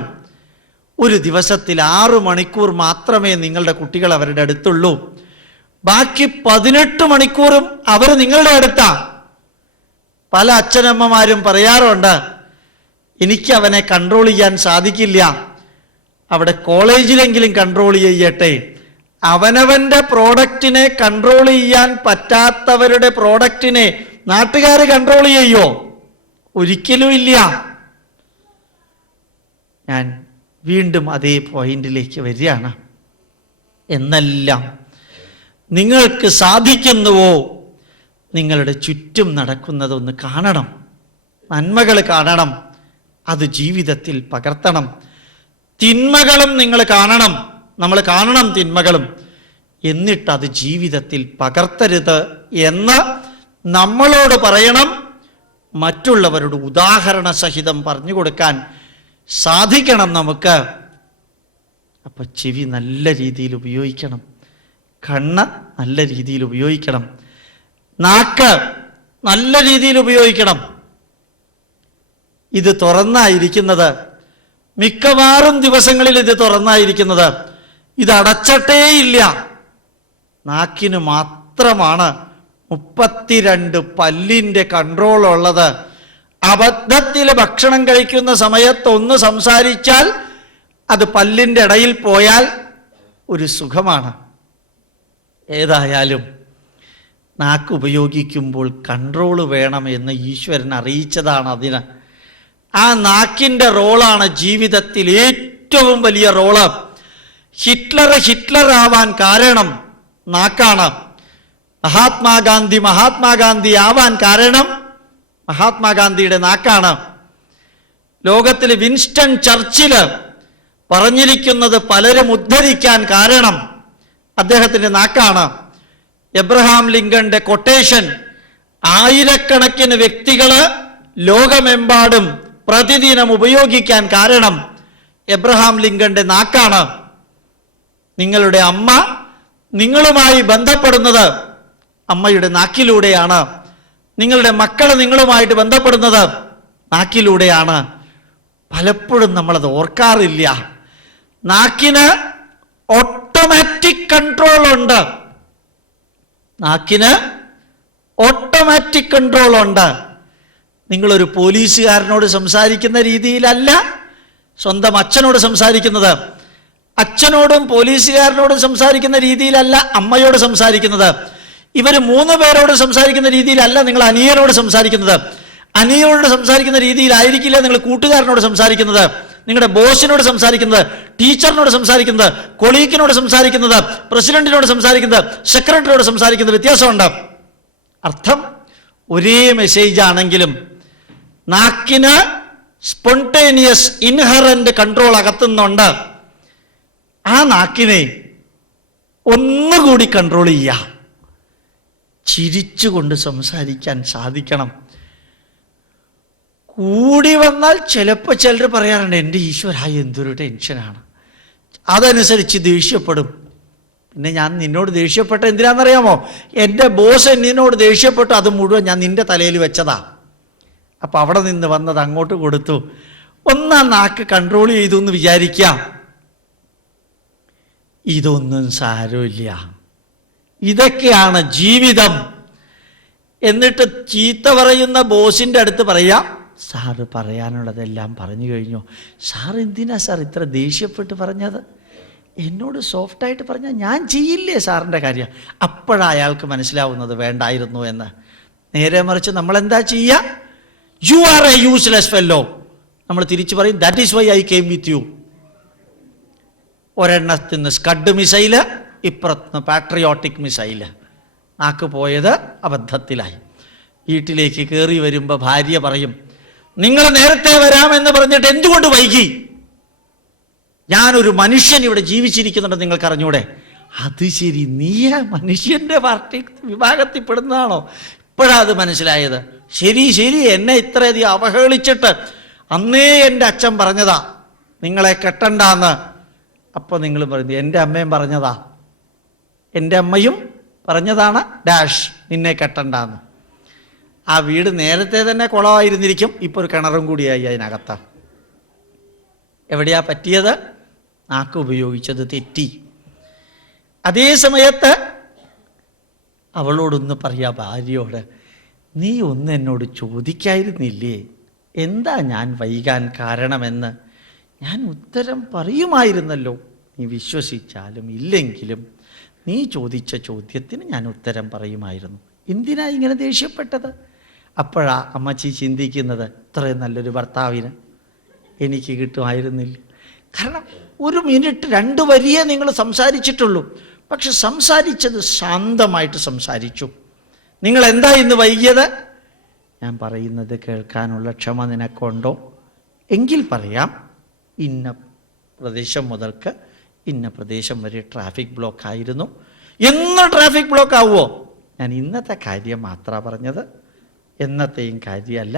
ഒരു ദിവസത്തിൽ 6 മണിക്കൂർ മാത്രമേ നിങ്ങളുടെ കുട്ടികൾ അവരുടെ അടുത്തുള്ളൂ. ബാക്കി 18 മണിക്കൂറും അവർ നിങ്ങളുടെ അടുത്താ. പല അച്ഛനമ്മമാരും പറയാറുണ്ട്, എനിക്ക് അവനെ കൺട്രോൾ ചെയ്യാൻ സാധിക്കില്ല, അവിടെ കോളേജിലെങ്കിലും കൺട്രോൾ ചെയ്യട്ടെ. അവനവൻ്റെ പ്രോഡക്റ്റിനെ കൺട്രോൾ ചെയ്യാൻ പറ്റാത്തവരുടെ പ്രോഡക്റ്റിനെ നാട്ടുകാർ കൺട്രോൾ ചെയ്യോ? ഒരിക്കലും ഇല്ല. ഞാൻ വീണ്ടും അതേ പോയിന്റിലേക്ക് വരികയാണ്. എന്നെല്ലാം നിങ്ങൾക്ക് സാധിക്കുന്നുവോ നിങ്ങളുടെ ചുറ്റും നടക്കുന്നതൊന്ന് കാണണം, നന്മകൾ കാണണം, അത് ജീവിതത്തിൽ പകർത്തണം. തിന്മകളും നിങ്ങൾ കാണണം, നമ്മൾ കാണണം തിന്മകളും, എന്നിട്ടത് ജീവിതത്തിൽ പകർത്തരുത് എന്ന് നമ്മളോട് പറയണം. മറ്റുള്ളവരുടെ ഉദാഹരണ സഹിതം പറഞ്ഞു കൊടുക്കാൻ സാധിക്കണം നമുക്ക്. അപ്പം ചെവി നല്ല രീതിയിൽ ഉപയോഗിക്കണം, കണ്ണ് നല്ല രീതിയിൽ ഉപയോഗിക്കണം, നാക്ക് നല്ല രീതിയിൽ ഉപയോഗിക്കണം. ഇത് തുറന്നായിരിക്കുന്നത്, മിക്കവാറും ദിവസങ്ങളിൽ ഇത് തുറന്നായിരിക്കുന്നത്. ഇത് അടച്ചിട്ടേയില്ല. നാക്കിന് മാത്രമാണ് 32 പല്ലിൻ്റെ കൺട്രോൾ ഉള്ളത്. അബദ്ധത്തിൽ ഭക്ഷണം കഴിക്കുന്ന സമയത്ത് ഒന്ന് സംസാരിച്ചാൽ അത് പല്ലിൻ്റെ ഇടയിൽ പോയാൽ ഒരു സുഖമാണ്. ഏതായാലും നാക്ക് ഉപയോഗിക്കുമ്പോൾ കൺട്രോള് വേണം എന്ന് ഈശ്വരൻ അറിയിച്ചതാണ്. അതിന് ആ നാക്കിൻ്റെ റോളാണ് ജീവിതത്തിൽ ഏറ്റവും വലിയ റോള്. ഹിറ്റ്ലർ ആവാൻ കാരണം നാക്കാണ്. മഹാത്മാഗാന്ധി ആവാൻ കാരണം മഹാത്മാഗാന്ധിയുടെ നാക്കാണ്. ലോകത്തിൽ വിൻസ്റ്റൺ ചർച്ചിൽ പറഞ്ഞിരിക്കുന്നത് പലരും ഉദ്ധരിക്കാൻ കാരണം അദ്ദേഹത്തിൻ്റെ നാക്കാണ്. എബ്രഹാം ലിങ്കന്റെ കൊട്ടേഷൻ ആയിരക്കണക്കിന് വ്യക്തികൾ ലോകമെമ്പാടും പ്രതിദിനം ഉപയോഗിക്കാൻ കാരണം എബ്രഹാം ലിങ്കന്റെ നാക്കാണ്. നിങ്ങളുടെ അമ്മ നിങ്ങളുമായി ബന്ധപ്പെടുന്നത് അമ്മയുടെ നാക്കിലൂടെയാണ്. നിങ്ങളുടെ മക്കൾ നിങ്ങളുമായിട്ട് ബന്ധപ്പെടുന്നത് നാക്കിലൂടെയാണ്. പലപ്പോഴും നമ്മളത് ഓർക്കാറില്ല. നാക്കിന് ഓട്ടോമാറ്റിക് കൺട്രോൾ ഉണ്ട്. നാക്കിന് ഓട്ടോമാറ്റിക് കൺട്രോൾ ഉണ്ട്. നിങ്ങളൊരു പോലീസുകാരനോട് സംസാരിക്കുന്ന രീതിയിലല്ല സ്വന്തം അച്ഛനോട് സംസാരിക്കുന്നത്. അച്ഛനോടും പോലീസുകാരനോടും സംസാരിക്കുന്ന രീതിയിലല്ല അമ്മയോട് സംസാരിക്കുന്നത്. ഇവർ 3 പേരോട് സംസാരിക്കുന്ന രീതിയിലല്ല നിങ്ങൾ അനിയനോട് സംസാരിക്കുന്നത്. അനിയനോട് സംസാരിക്കുന്ന രീതിയിലായിരിക്കില്ല നിങ്ങൾ കൂട്ടുകാരനോട് സംസാരിക്കുന്നത്, നിങ്ങളുടെ ബോസിനോട് സംസാരിക്കുന്നത്, ടീച്ചറിനോട് സംസാരിക്കുന്നത്, കൊളീഗിനോട് സംസാരിക്കുന്നത്, പ്രസിഡന്റിനോട് സംസാരിക്കുന്നത്, സെക്രട്ടറിയോട് സംസാരിക്കുന്നത്. വ്യത്യാസമുണ്ട്. അർത്ഥം ഒരേ മെസ്സേജ് ആണെങ്കിലും നാക്കിന് സ്പോണ്ടേനിയസ് ഇൻഹറന്റ് കൺട്രോൾ അകത്തുന്നുണ്ട്. ആ നാക്കിനെ ഒന്നുകൂടി കൺട്രോൾ ചെയ്യുക. ചിരിച്ചുകൊണ്ട് സംസാരിക്കാൻ സാധിക്കണം. കൂടി വന്നാൽ ചിലപ്പോൾ ചിലർ പറയാറുണ്ട്, എൻ്റെ ഈശ്വര എന്തൊരു ടെൻഷനാണ്, അതനുസരിച്ച് ദേഷ്യപ്പെടും. പിന്നെ ഞാൻ നിന്നോട് ദേഷ്യപ്പെട്ട എന്തിനാണെന്നറിയാമോ? എൻ്റെ ബോസ് എന്നോട് ദേഷ്യപ്പെട്ടു, അത് മുഴുവൻ ഞാൻ നിൻ്റെ തലയിൽ വെച്ചതാ. അപ്പം അവിടെ നിന്ന് വന്നത് അങ്ങോട്ട് കൊടുത്തു. ഒന്നാം നാക്ക് കൺട്രോൾ ചെയ്തു എന്ന് വിചാരിക്കാം. ഇതൊന്നും സാരമില്ല, ഇതൊക്കെയാണ് ജീവിതം. എന്നിട്ട് ചീത്ത പറയുന്ന ബോസിൻ്റെ അടുത്ത് പറയാം, സാറ് പറയാനുള്ളതെല്ലാം പറഞ്ഞു കഴിഞ്ഞു. സാർ എന്തിനാ സാർ ഇത്ര ദേഷ്യപ്പെട്ട് പറഞ്ഞത്? എന്നോട് സോഫ്റ്റായിട്ട് പറഞ്ഞാൽ ഞാൻ ചെയ്യില്ലേ സാറിൻ്റെ കാര്യം. അപ്പോഴാണ് അയാൾക്ക് മനസ്സിലാവുന്നത് വേണ്ടായിരുന്നു എന്ന്. നേരെ മറിച്ച് നമ്മളെന്താ ചെയ്യുക? You are a useless fellow. നമ്മൾ തിരിച്ചു പറയും, that is why I came with you. ഒരെണ്ണത്തിന് സ്കഡ് മിസൈല്, ഇപ്പുറത്ത് പാട്രിയോട്ടിക് മിസൈല്. നാക്ക് പോയത് അബദ്ധത്തിലായി. വീട്ടിലേക്ക് കയറി വരുമ്പോൾ ഭാര്യ പറയും, നിങ്ങൾ നേരത്തെ വരാമെന്ന് പറഞ്ഞിട്ട് എന്തുകൊണ്ട് വൈകി? ഞാനൊരു മനുഷ്യൻ ഇവിടെ ജീവിച്ചിരിക്കുന്നുണ്ട്, നിങ്ങൾക്ക് അറിഞ്ഞൂടെ? അത് ശരി, നീ ആ മനുഷ്യൻ്റെ പാർട്ടി വിഭാഗത്തിൽ പെടുന്നതാണോ? ഇപ്പോഴാണ് അത് മനസ്സിലായത്. ശരി ശരി, എന്നെ ഇത്രയധികം അവഹേളിച്ചിട്ട് അന്നേ എൻ്റെ അച്ഛൻ പറഞ്ഞതാ നിങ്ങളെ കെട്ടണ്ടാന്ന്. അപ്പോൾ നിങ്ങൾ പറയുന്നത് എൻ്റെ അമ്മയും പറഞ്ഞതാ, എൻ്റെ അമ്മയും പറഞ്ഞതാണ് ഡാഷ് നിന്നെ കെട്ടണ്ടാന്ന്. ആ വീട് നേരത്തെ തന്നെ കുളമായിരുന്നിരിക്കും, ഇപ്പോൾ ഒരു കിണറും കൂടിയായി അതിനകത്ത്. എവിടെയാ പറ്റിയത്? നാക്ക് ഉപയോഗിച്ചത് തെറ്റി. അതേ സമയത്ത് അവളോടൊന്ന് പറയാ, ഭാര്യയോട്, നീ ഒന്ന് എന്നോട് ചോദിക്കായിരുന്നില്ലേ എന്താ ഞാൻ വൈകാൻ കാരണമെന്ന്? ഞാൻ ഉത്തരം പറയുമായിരുന്നല്ലോ. നീ വിശ്വസിച്ചാലും ഇല്ലെങ്കിലും നീ ചോദിച്ച ചോദ്യത്തിന് ഞാൻ ഉത്തരം പറയുമായിരുന്നു. എന്തിനാ ഇങ്ങനെ ദേഷ്യപ്പെട്ടത്? അപ്പോഴാ അമ്മച്ചി ചിന്തിക്കുന്നത്, ഇത്രയും നല്ലൊരു ഭർത്താവിന് എനിക്ക് കിട്ടുമായിരുന്നില്ല. കാരണം 1 മിനിറ്റ് 2 വരിയേ നിങ്ങൾ സംസാരിച്ചിട്ടുള്ളൂ, പക്ഷെ സംസാരിച്ചത് ശാന്തമായിട്ട് സംസാരിച്ചു. നിങ്ങൾ എന്താ ഇന്ന് വൈകിയത്? ഞാൻ പറയുന്നത് കേൾക്കാനുള്ള ക്ഷമ നിനക്കുണ്ടോ? എങ്കിൽ പറയാം, ഇന്ന പ്രദേശം മുതൽക്ക് ഇന്ന പ്രദേശം വരെ ട്രാഫിക് ബ്ലോക്ക് ആയിരുന്നു. എന്ന് ട്രാഫിക് ബ്ലോക്ക് ആവുമോ? ഞാൻ ഇന്നത്തെ കാര്യം മാത്രമാണ് പറഞ്ഞത്, എന്നത്തെയും കാര്യമല്ല.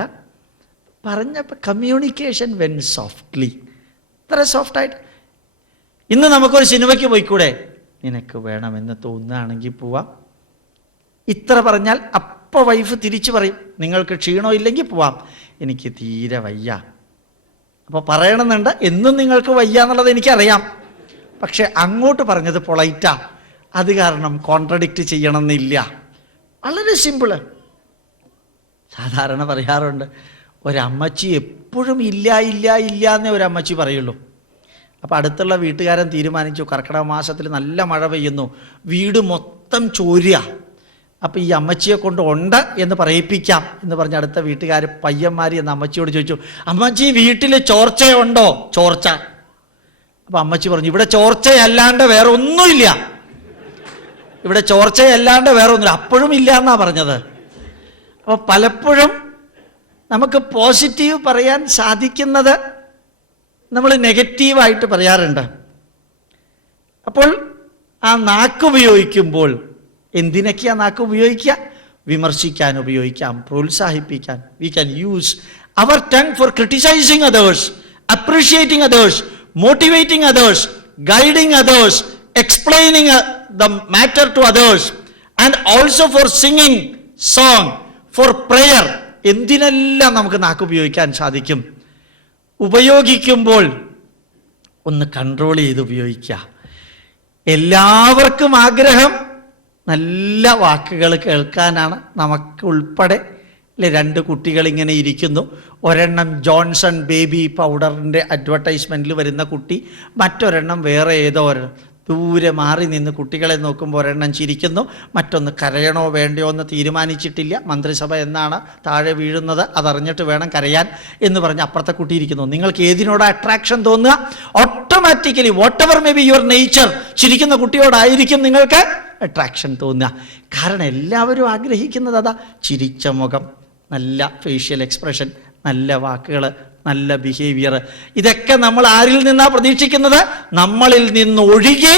പറഞ്ഞപ്പോൾ കമ്മ്യൂണിക്കേഷൻ വെൻ സോഫ്റ്റ്ലി, ഇത്ര സോഫ്റ്റായിട്ട്. ഇന്ന് നമുക്കൊരു സിനിമയ്ക്ക് പോയിക്കൂടെ? നിനക്ക് വേണമെന്ന് തോന്നുകയാണെങ്കിൽ പോവാം. ഇത്ര പറഞ്ഞാൽ അപ്പോൾ വൈഫ് തിരിച്ചു പറയും, നിങ്ങൾക്ക് ക്ഷീണോ ഇല്ലെങ്കിൽ പോവാം, എനിക്ക് തീരെ വയ്യ. അപ്പോൾ പറയണമെന്നുണ്ട്, എന്നും നിങ്ങൾക്ക് വയ്യ എന്നുള്ളത് എനിക്കറിയാം. പക്ഷെ അങ്ങോട്ട് പറഞ്ഞത് പൊളൈറ്റാ, അത് കാരണം കോൺട്രഡിക്റ്റ് ചെയ്യണമെന്നില്ല. വളരെ സിമ്പിള്. സാധാരണ പറയാറുണ്ട്, ഒരമ്മച്ചി എപ്പോഴും ഇല്ല ഇല്ല ഇല്ല എന്നേ ഒരമ്മച്ചി പറയുള്ളൂ. അപ്പോൾ അടുത്തുള്ള വീട്ടുകാരൻ തീരുമാനിച്ചു, കർക്കിടക മാസത്തിൽ നല്ല മഴ പെയ്യുന്നു, വീട് മൊത്തം ചോരുക, അപ്പോൾ ഈ അമ്മച്ചിയെ കൊണ്ട് ഉണ്ട് എന്ന് പറയിപ്പിക്കാം എന്ന് പറഞ്ഞ് അടുത്ത വീട്ടുകാർ പയ്യന്മാർ എന്ന് അമ്മച്ചിയോട് ചോദിച്ചു, അമ്മച്ചി വീട്ടിൽ ചോർച്ചയുണ്ടോ? ചോർച്ച. അപ്പോൾ അമ്മച്ചി പറഞ്ഞു, ഇവിടെ ചോർച്ചയല്ലാണ്ട് വേറെ ഒന്നുമില്ല, ഇവിടെ ചോർച്ചയല്ലാണ്ട് വേറെ ഒന്നുമില്ല. അപ്പോഴും ഇല്ല എന്നാണ് പറഞ്ഞത്. അപ്പോൾ പലപ്പോഴും നമുക്ക് പോസിറ്റീവ് പറയാൻ സാധിക്കുന്നത് നമ്മൾ നെഗറ്റീവായിട്ട് പറയാറുണ്ട്. അപ്പോൾ ആ നാക്ക് ഉപയോഗിക്കുമ്പോൾ എന്തിനൊക്കെയാണ് നാക്ക് ഉപയോഗിക്കുക? വിമർശിക്കാൻ ഉപയോഗിക്കാം, പ്രോത്സാഹിപ്പിക്കാൻ. We can use our tongue for criticising others, appreciating others, motivating others, guiding others, explaining the matter to others, and also for singing song, for prayer. എന്തിനെല്ലാം നമുക്ക് നാക്ക് ഉപയോഗിക്കാൻ സാധിക്കും. ഉപയോഗിക്കുമ്പോൾ ഒന്ന് കൺട്രോൾ ചെയ്ത് ഉപയോഗിക്കുക. എല്ലാവർക്കും ആഗ്രഹം നല്ല വാക്കുകൾ കേൾക്കാനാണ്, നമുക്ക് ഉൾപ്പെടെ. അല്ലെ, 2 കുട്ടികൾ ഇങ്ങനെ ഇരിക്കുന്നു, ഒരെണ്ണം ജോൺസൺ ബേബി പൗഡറിൻ്റെ അഡ്വർടൈസ്മെൻറ്റിൽ വരുന്ന കുട്ടി, മറ്റൊരെണ്ണം വേറെ ഏതോ ദൂരെ മാറി നിന്ന് കുട്ടികളെ നോക്കുമ്പോൾ ഒരെണ്ണം ചിരിക്കുന്നു, മറ്റൊന്ന് കരയണോ വേണ്ടയോ എന്ന് തീരുമാനിച്ചിട്ടില്ല, മന്ത്രിസഭ എന്നാണ് താഴെ വീഴുന്നത് അതറിഞ്ഞിട്ട് വേണം കരയാൻ എന്ന് പറഞ്ഞ് അപ്പുറത്തെ കുട്ടി ഇരിക്കുന്നു. നിങ്ങൾക്ക് ഏതിനോട് അട്രാക്ഷൻ തോന്നുക? Automatically what ever may be your nature, ചിരിക്കുന്ന കുട്ടിയോടായിരിക്കും നിങ്ങൾക്ക് അട്രാക്ഷൻ തോന്നുക. കാരണം എല്ലാവരും ആഗ്രഹിക്കുന്നത് അതാ, ചിരിച്ച മുഖം, നല്ല ഫേഷ്യൽ എക്സ്പ്രഷൻ, നല്ല വാക്കുകൾ, നല്ല ബിഹേവിയർ. ഇതൊക്കെ നമ്മൾ ആരിൽ നിന്നാണ് പ്രതീക്ഷിക്കുന്നത്? നമ്മളിൽ നിന്ന് ഒഴികെ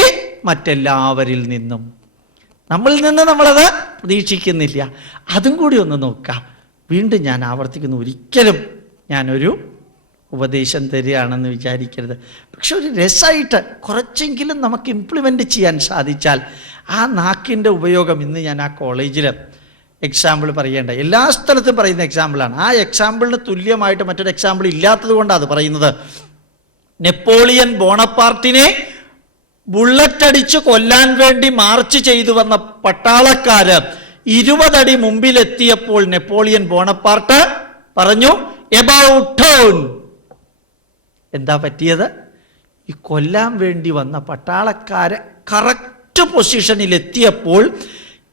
മറ്റെല്ലാവരിൽ നിന്നും. നമ്മളിൽ നിന്ന് നമ്മളത് പ്രതീക്ഷിക്കുന്നില്ല. അതും കൂടി ഒന്ന് നോക്കാം. വീണ്ടും ഞാൻ ആവർത്തിക്കുന്നു, ഒരിക്കലും ഞാനൊരു ഉപദേശം തരികയാണെന്ന് വിചാരിക്കരുത്. പക്ഷെ ഒരു രസമായിട്ട് കുറച്ചെങ്കിലും നമുക്ക് ഇംപ്ലിമെൻ്റ് ചെയ്യാൻ സാധിച്ചാൽ ആ നാക്കിൻ്റെ ഉപയോഗം. ഇന്ന് ഞാൻ ആ കോളേജിൽ എക്സാമ്പിൾ പറയേണ്ട, എല്ലാ സ്ഥലത്തും പറയുന്ന എക്സാമ്പിളാണ്. ആ എക്സാമ്പിളിന് തുല്യമായിട്ട് മറ്റൊരു എക്സാമ്പിൾ ഇല്ലാത്തത് കൊണ്ടാണ് അത് പറയുന്നത്. നെപ്പോളിയൻ ബോണപ്പാർട്ടിനെ ബുള്ളറ്റ് അടിച്ച് കൊല്ലാൻ വേണ്ടി മാർച്ച് ചെയ്തു വന്ന പട്ടാളക്കാര് 20 അടി മുമ്പിലെത്തിയപ്പോൾ നെപ്പോളിയൻ ബോണപ്പാർട്ട് പറഞ്ഞു, എബൌട്ട് ടേൺ. എന്താ പറ്റിയത്? ഈ കൊല്ലാൻ വേണ്ടി വന്ന പട്ടാളക്കാരെ കറക്റ്റ് പൊസിഷനിൽ എത്തിയപ്പോൾ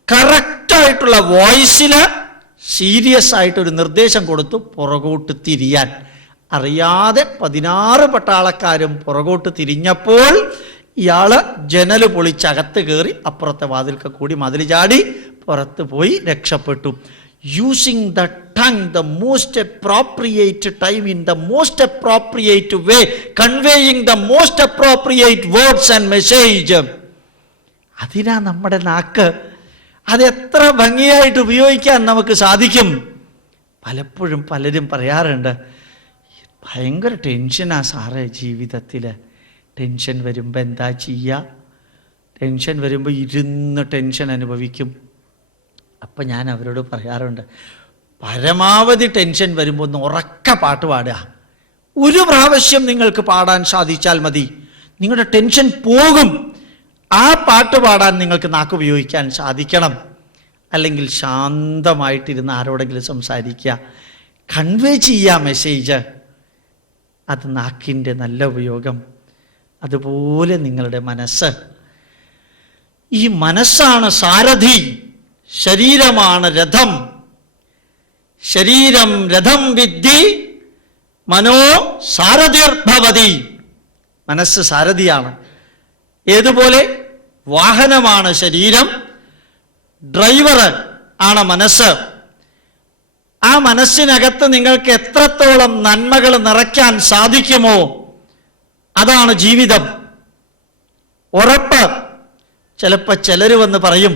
കറക്റ്റായിട്ടുള്ള വോയിസിൽ സീരിയസ് ആയിട്ടൊരു നിർദ്ദേശം കൊടുത്തു, പുറകോട്ട് തിരിയാൻ. അറിയാതെ 16 പട്ടാളക്കാരും പുറകോട്ട് തിരിഞ്ഞപ്പോൾ ഇയാള് ജനൽ പൊളിച്ചകത്ത് കയറി അപ്പുറത്തെ വാതിൽക്ക് കൂടി മതിൽ ചാടി പുറത്ത് പോയി രക്ഷപ്പെട്ടു. Using the tongue, the most appropriate time, in the most appropriate way, conveying the most appropriate words and message. അതിനാ നമ്മുടെ നാക്ക്. അതെത്ര ഭംഗിയായിട്ട് ഉപയോഗിക്കാൻ നമുക്ക് സാധിക്കും. പലപ്പോഴും പലരും പറയാറുണ്ട്, ഭയങ്കര ടെൻഷനാ സാറേ ജീവിതത്തിൽ. ടെൻഷൻ വരുമ്പോൾ എന്താ ചെയ്യുക? ടെൻഷൻ വരുമ്പോൾ ഇരുന്ന് ടെൻഷൻ അനുഭവിക്കും. അപ്പം ഞാൻ അവരോട് പറയാറുണ്ട്, പരമാവധി ടെൻഷൻ വരുമ്പോൾ ഒന്ന് ഉറക്ക പാട്ട് പാടുക. ഒരു പ്രാവശ്യം നിങ്ങൾക്ക് പാടാൻ സാധിച്ചാൽ മതി, നിങ്ങളുടെ ടെൻഷൻ പോകും. ആ പാട്ട് പാടാൻ നിങ്ങൾക്ക് നാക്ക് ഉപയോഗിക്കാൻ സാധിക്കണം. അല്ലെങ്കിൽ ശാന്തമായിട്ടിരുന്ന് ആരോടെങ്കിലും സംസാരിക്കുക, കൺവേ ചെയ്യുക മെസ്സേജ്. അത് നാക്കിൻ്റെ നല്ല ഉപയോഗം. അതുപോലെ നിങ്ങളുടെ മനസ്സ്. ഈ മനസ്സാണ് സാരഥി, ശരീരമാണ് രഥം. ശരീരം രഥം വിദ്ധി മനോ സാരഥിർഭവതി. മനസ്സ് സാരഥിയാണ്. ഏതുപോലെ? വാഹനമാണ് ശരീരം, ഡ്രൈവർ ആണ് മനസ്സ്. ആ മനസ്സിനകത്ത് നിങ്ങൾക്ക് എത്രത്തോളം നന്മകൾ നിറയ്ക്കാൻ സാധിക്കുമോ അതാണ് ജീവിതം. ഉറപ്പ്. ചിലപ്പോൾ ചിലർ വന്ന് പറയും,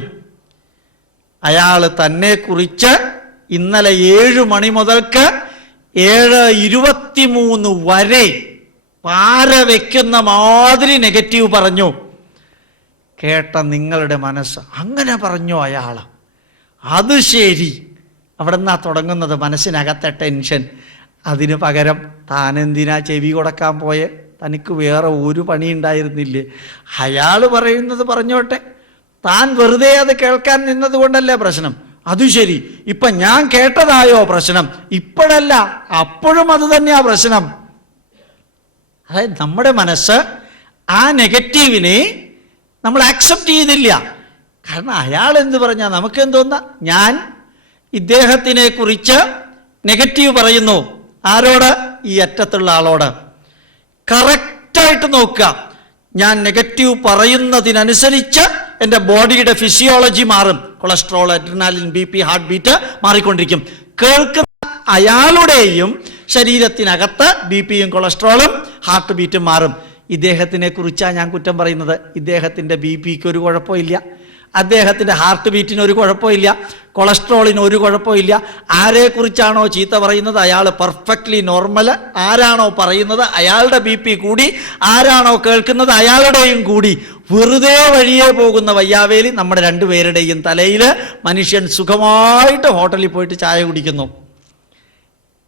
അയാൾ തന്നെ കുറിച്ച് ഇന്നലെ 7 മണി മുതൽക്ക് 7:23 വരെ പാര വെക്കുന്ന മാതിരി നെഗറ്റീവ് പറഞ്ഞു. കേട്ട നിങ്ങളുടെ മനസ്സ് അങ്ങനെ പറഞ്ഞോ അയാൾ, അത് ശരി. അവിടെ നിന്നാ തുടങ്ങുന്നത് മനസ്സിനകത്തെ ടെൻഷൻ. അതിന് പകരം താനെന്തിനാ ചെവി കൊടുക്കാൻ പോയെ? തനിക്ക് വേറെ ഒരു പണി ഉണ്ടായിരുന്നില്ലേ? അയാൾ പറയുന്നത് പറഞ്ഞോട്ടെ, താൻ വെറുതെ അത് കേൾക്കാൻ നിന്നത് കൊണ്ടല്ലേ പ്രശ്നം. അത് ശരി, ഇപ്പൊ ഞാൻ കേട്ടതായോ പ്രശ്നം? ഇപ്പോഴല്ല, അപ്പോഴും അത് തന്നെയാ പ്രശ്നം. അതായത് നമ്മുടെ മനസ്സ് ആ നെഗറ്റീവിനെ നമ്മൾ ആക്സെപ്റ്റ് ചെയ്തില്ല. കാരണം അയാൾ എന്ത് പറഞ്ഞാൽ നമുക്ക് എന്തോന്നാ? ഞാൻ ഇദ്ദേഹത്തിനെ കുറിച്ച് നെഗറ്റീവ് പറയുന്നു. ആരോട്? ഈ അറ്റത്തുള്ള ആളോട്. കറക്റ്റായിട്ട് നോക്കുക. ഞാൻ നെഗറ്റീവ് പറയുന്നതിനനുസരിച്ച് എൻ്റെ ബോഡിയുടെ ഫിസിയോളജി മാറും. Cholesterol, adrenaline, BP, heart beat മാറിക്കൊണ്ടിരിക്കും. കേൾക്കുന്ന അയാളുടെയും ശരീരത്തിനകത്ത് BPയും കൊളസ്ട്രോളും ഹാർട്ട് ബീറ്റും മാറും. ഇദ്ദേഹത്തിനെ കുറിച്ചാണ് ഞാൻ കുറ്റം പറയുന്നത്. ഇദ്ദേഹത്തിൻ്റെ BPക്ക് ഒരു കുഴപ്പമില്ല, അദ്ദേഹത്തിൻ്റെ ഹാർട്ട് ബീറ്റിന് ഒരു കുഴപ്പമില്ല, കൊളസ്ട്രോളിന് ഒരു കുഴപ്പമില്ല. ആരെക്കുറിച്ചാണോ ചീത്ത പറയുന്നത് അയാൾ പെർഫെക്റ്റ്ലി നോർമൽ. ആരാണോ പറയുന്നത് അയാളുടെ BP കൂടി, ആരാണോ കേൾക്കുന്നത് അയാളുടെയും കൂടി. വെറുതെ വഴിയെ പോകുന്ന വയ്യാവേലി നമ്മുടെ രണ്ടുപേരുടെയും തലയിൽ. മനുഷ്യൻ സുഖമായിട്ട് ഹോട്ടലിൽ പോയിട്ട് ചായ കുടിക്കുന്നു.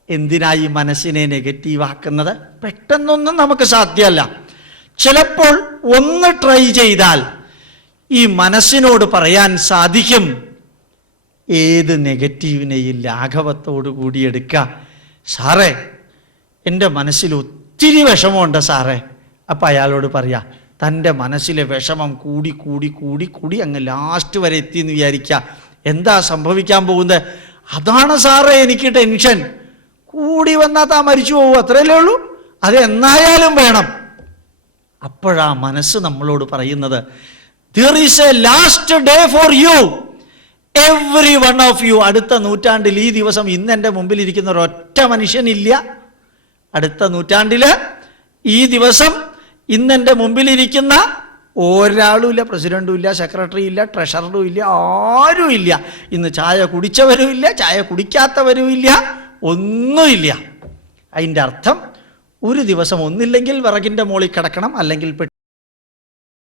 എന്തിനായി മനസ്സിനെ നെഗറ്റീവാക്കുന്നത്? പെട്ടെന്നൊന്നും നമുക്ക് സാധ്യമല്ല. ചിലപ്പോൾ ഒന്ന് ട്രൈ ചെയ്താൽ ഈ മനസ്സിനോട് പറയാൻ സാധിക്കും, ഏത് നെഗറ്റീവിനെയും ലാഘവത്തോടു കൂടി എടുക്കുക. സാറേ, എൻ്റെ മനസ്സിൽ ഒത്തിരി വിഷമമുണ്ട് സാറേ. അപ്പം അയാളോട് പറയാം, തൻ്റെ മനസ്സിലെ വിഷമം കൂടി കൂടി കൂടി കൂടി അങ്ങ് ലാസ്റ്റ് വരെ എത്തിയെന്ന് വിചാരിക്കുക. എന്താ സംഭവിക്കാൻ പോകുന്നത്? അതാണ് സാറേ എനിക്ക് ടെൻഷൻ. കൂടി വന്നാൽ താൻ മരിച്ചു പോകും, അത്രയല്ലേ ഉള്ളൂ. അത് എന്നായാലും വേണം. അപ്പോഴാ മനസ്സ് നമ്മളോട് പറയുന്നത്, there is a last day for you, every one of you. അടുത്ത നൂറ്റാണ്ടിൽ ഈ ദിവസം, ഇന്ന് എൻ്റെ മുമ്പിൽ ഇരിക്കുന്ന ഒരൊറ്റ മനുഷ്യനില്ല. അടുത്ത നൂറ്റാണ്ടിൽ ഈ ദിവസം ഇന്നെൻ്റെ മുമ്പിലിരിക്കുന്ന ഒരാളും ഇല്ല. പ്രസിഡന്റും ഇല്ല, സെക്രട്ടറി ഇല്ല, ട്രഷററും ഇല്ല, ആരും ഇല്ല. ഇന്ന് ചായ കുടിച്ചവരും ഇല്ല, ചായ കുടിക്കാത്തവരും ഇല്ല, ഒന്നുമില്ല. അതിൻ്റെ അർത്ഥം ഒരു ദിവസം ഒന്നില്ലെങ്കിൽ വിറകിൻ്റെ മുകളിൽ കിടക്കണം, അല്ലെങ്കിൽ